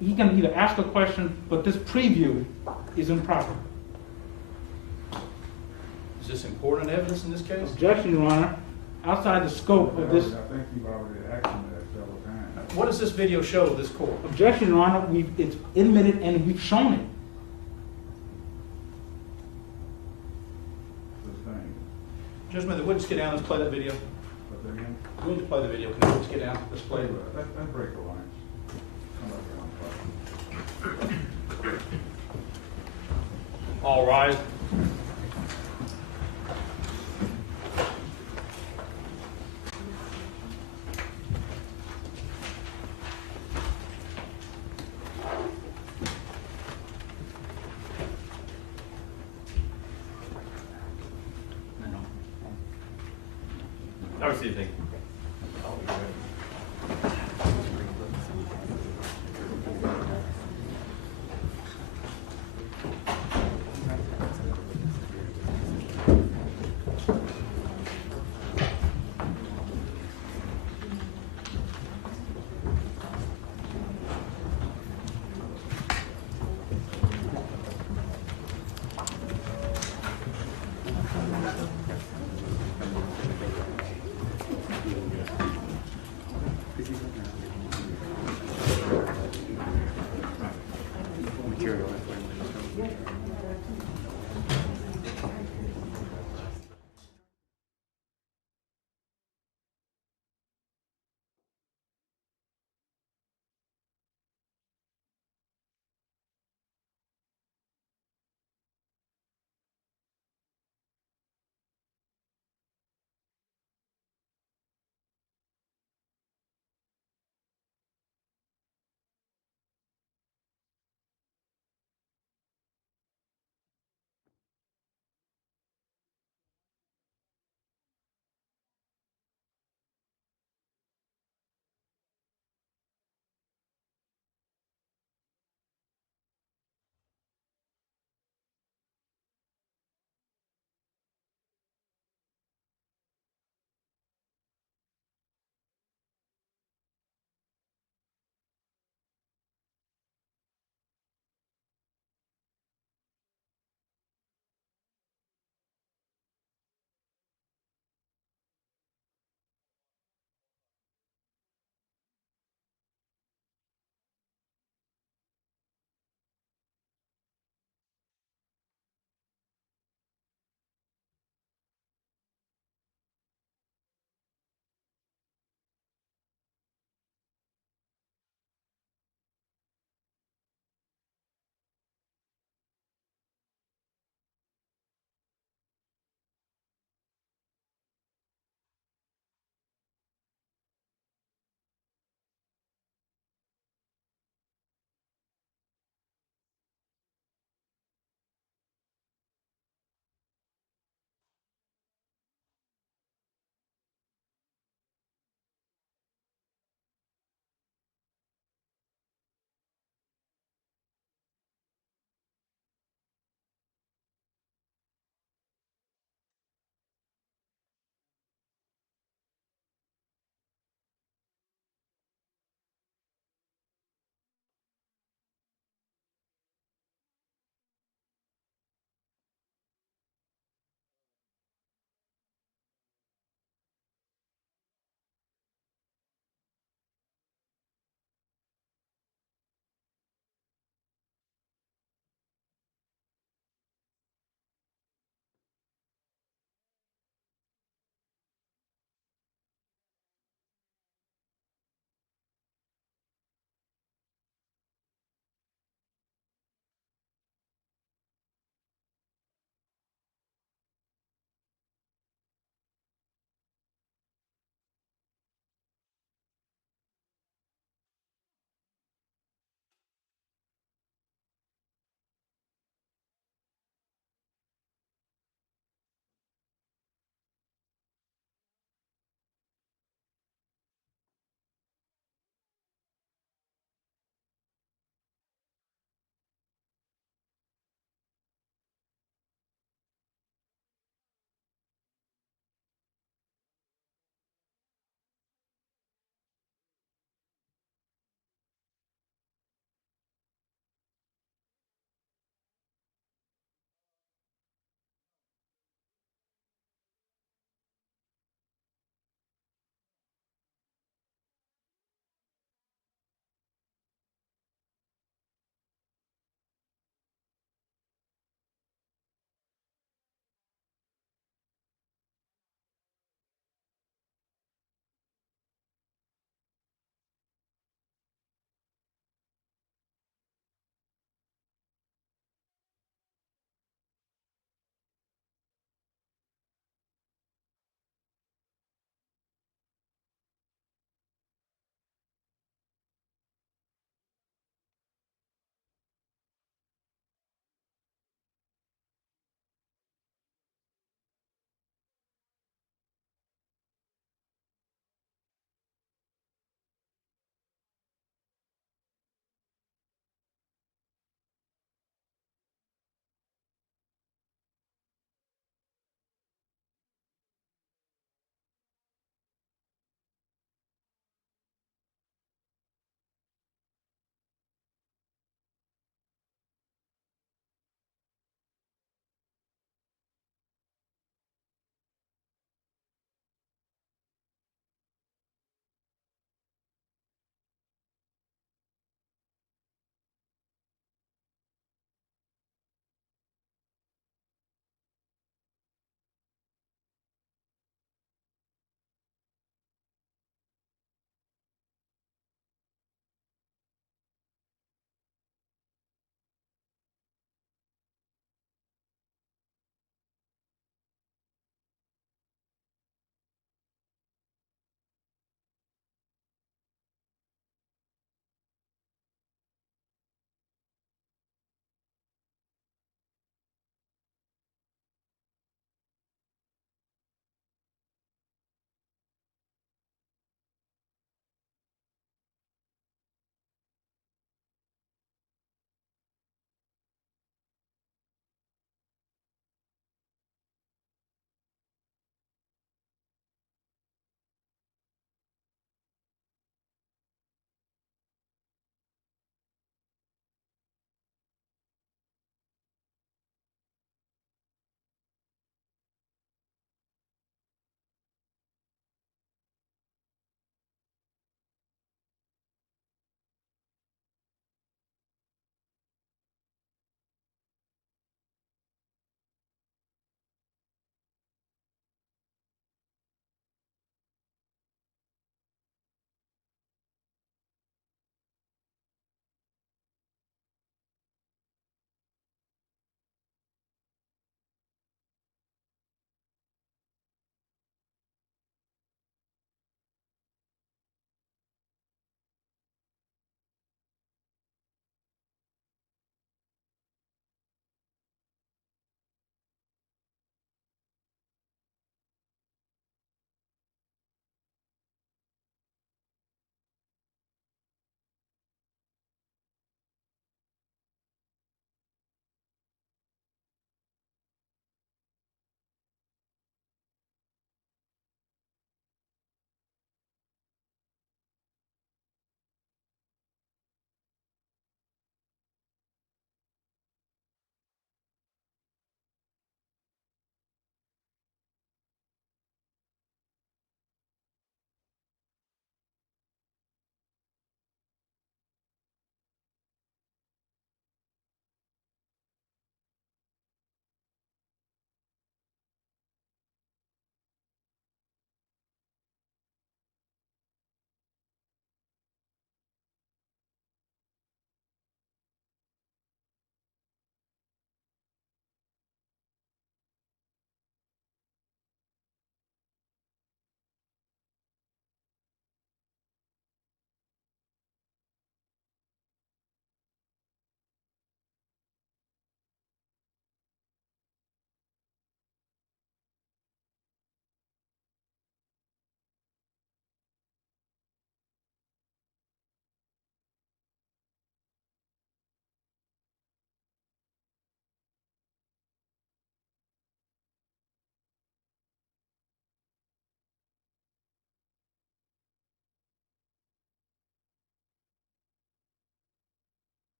He can either ask a question, but this preview is improper. Is this important evidence in this case? Objection, Your Honor. Outside the scope of this. I think you've already actioned that several times. What does this video show this court? Objection, Your Honor. It's admitted and we've shown it. Judge, may the witness get down? Let's play that video. We need to play the video. Can the witness get down? Let's play it. Let's break the lines. Come up here on top. All rise. Have a seat, thank you.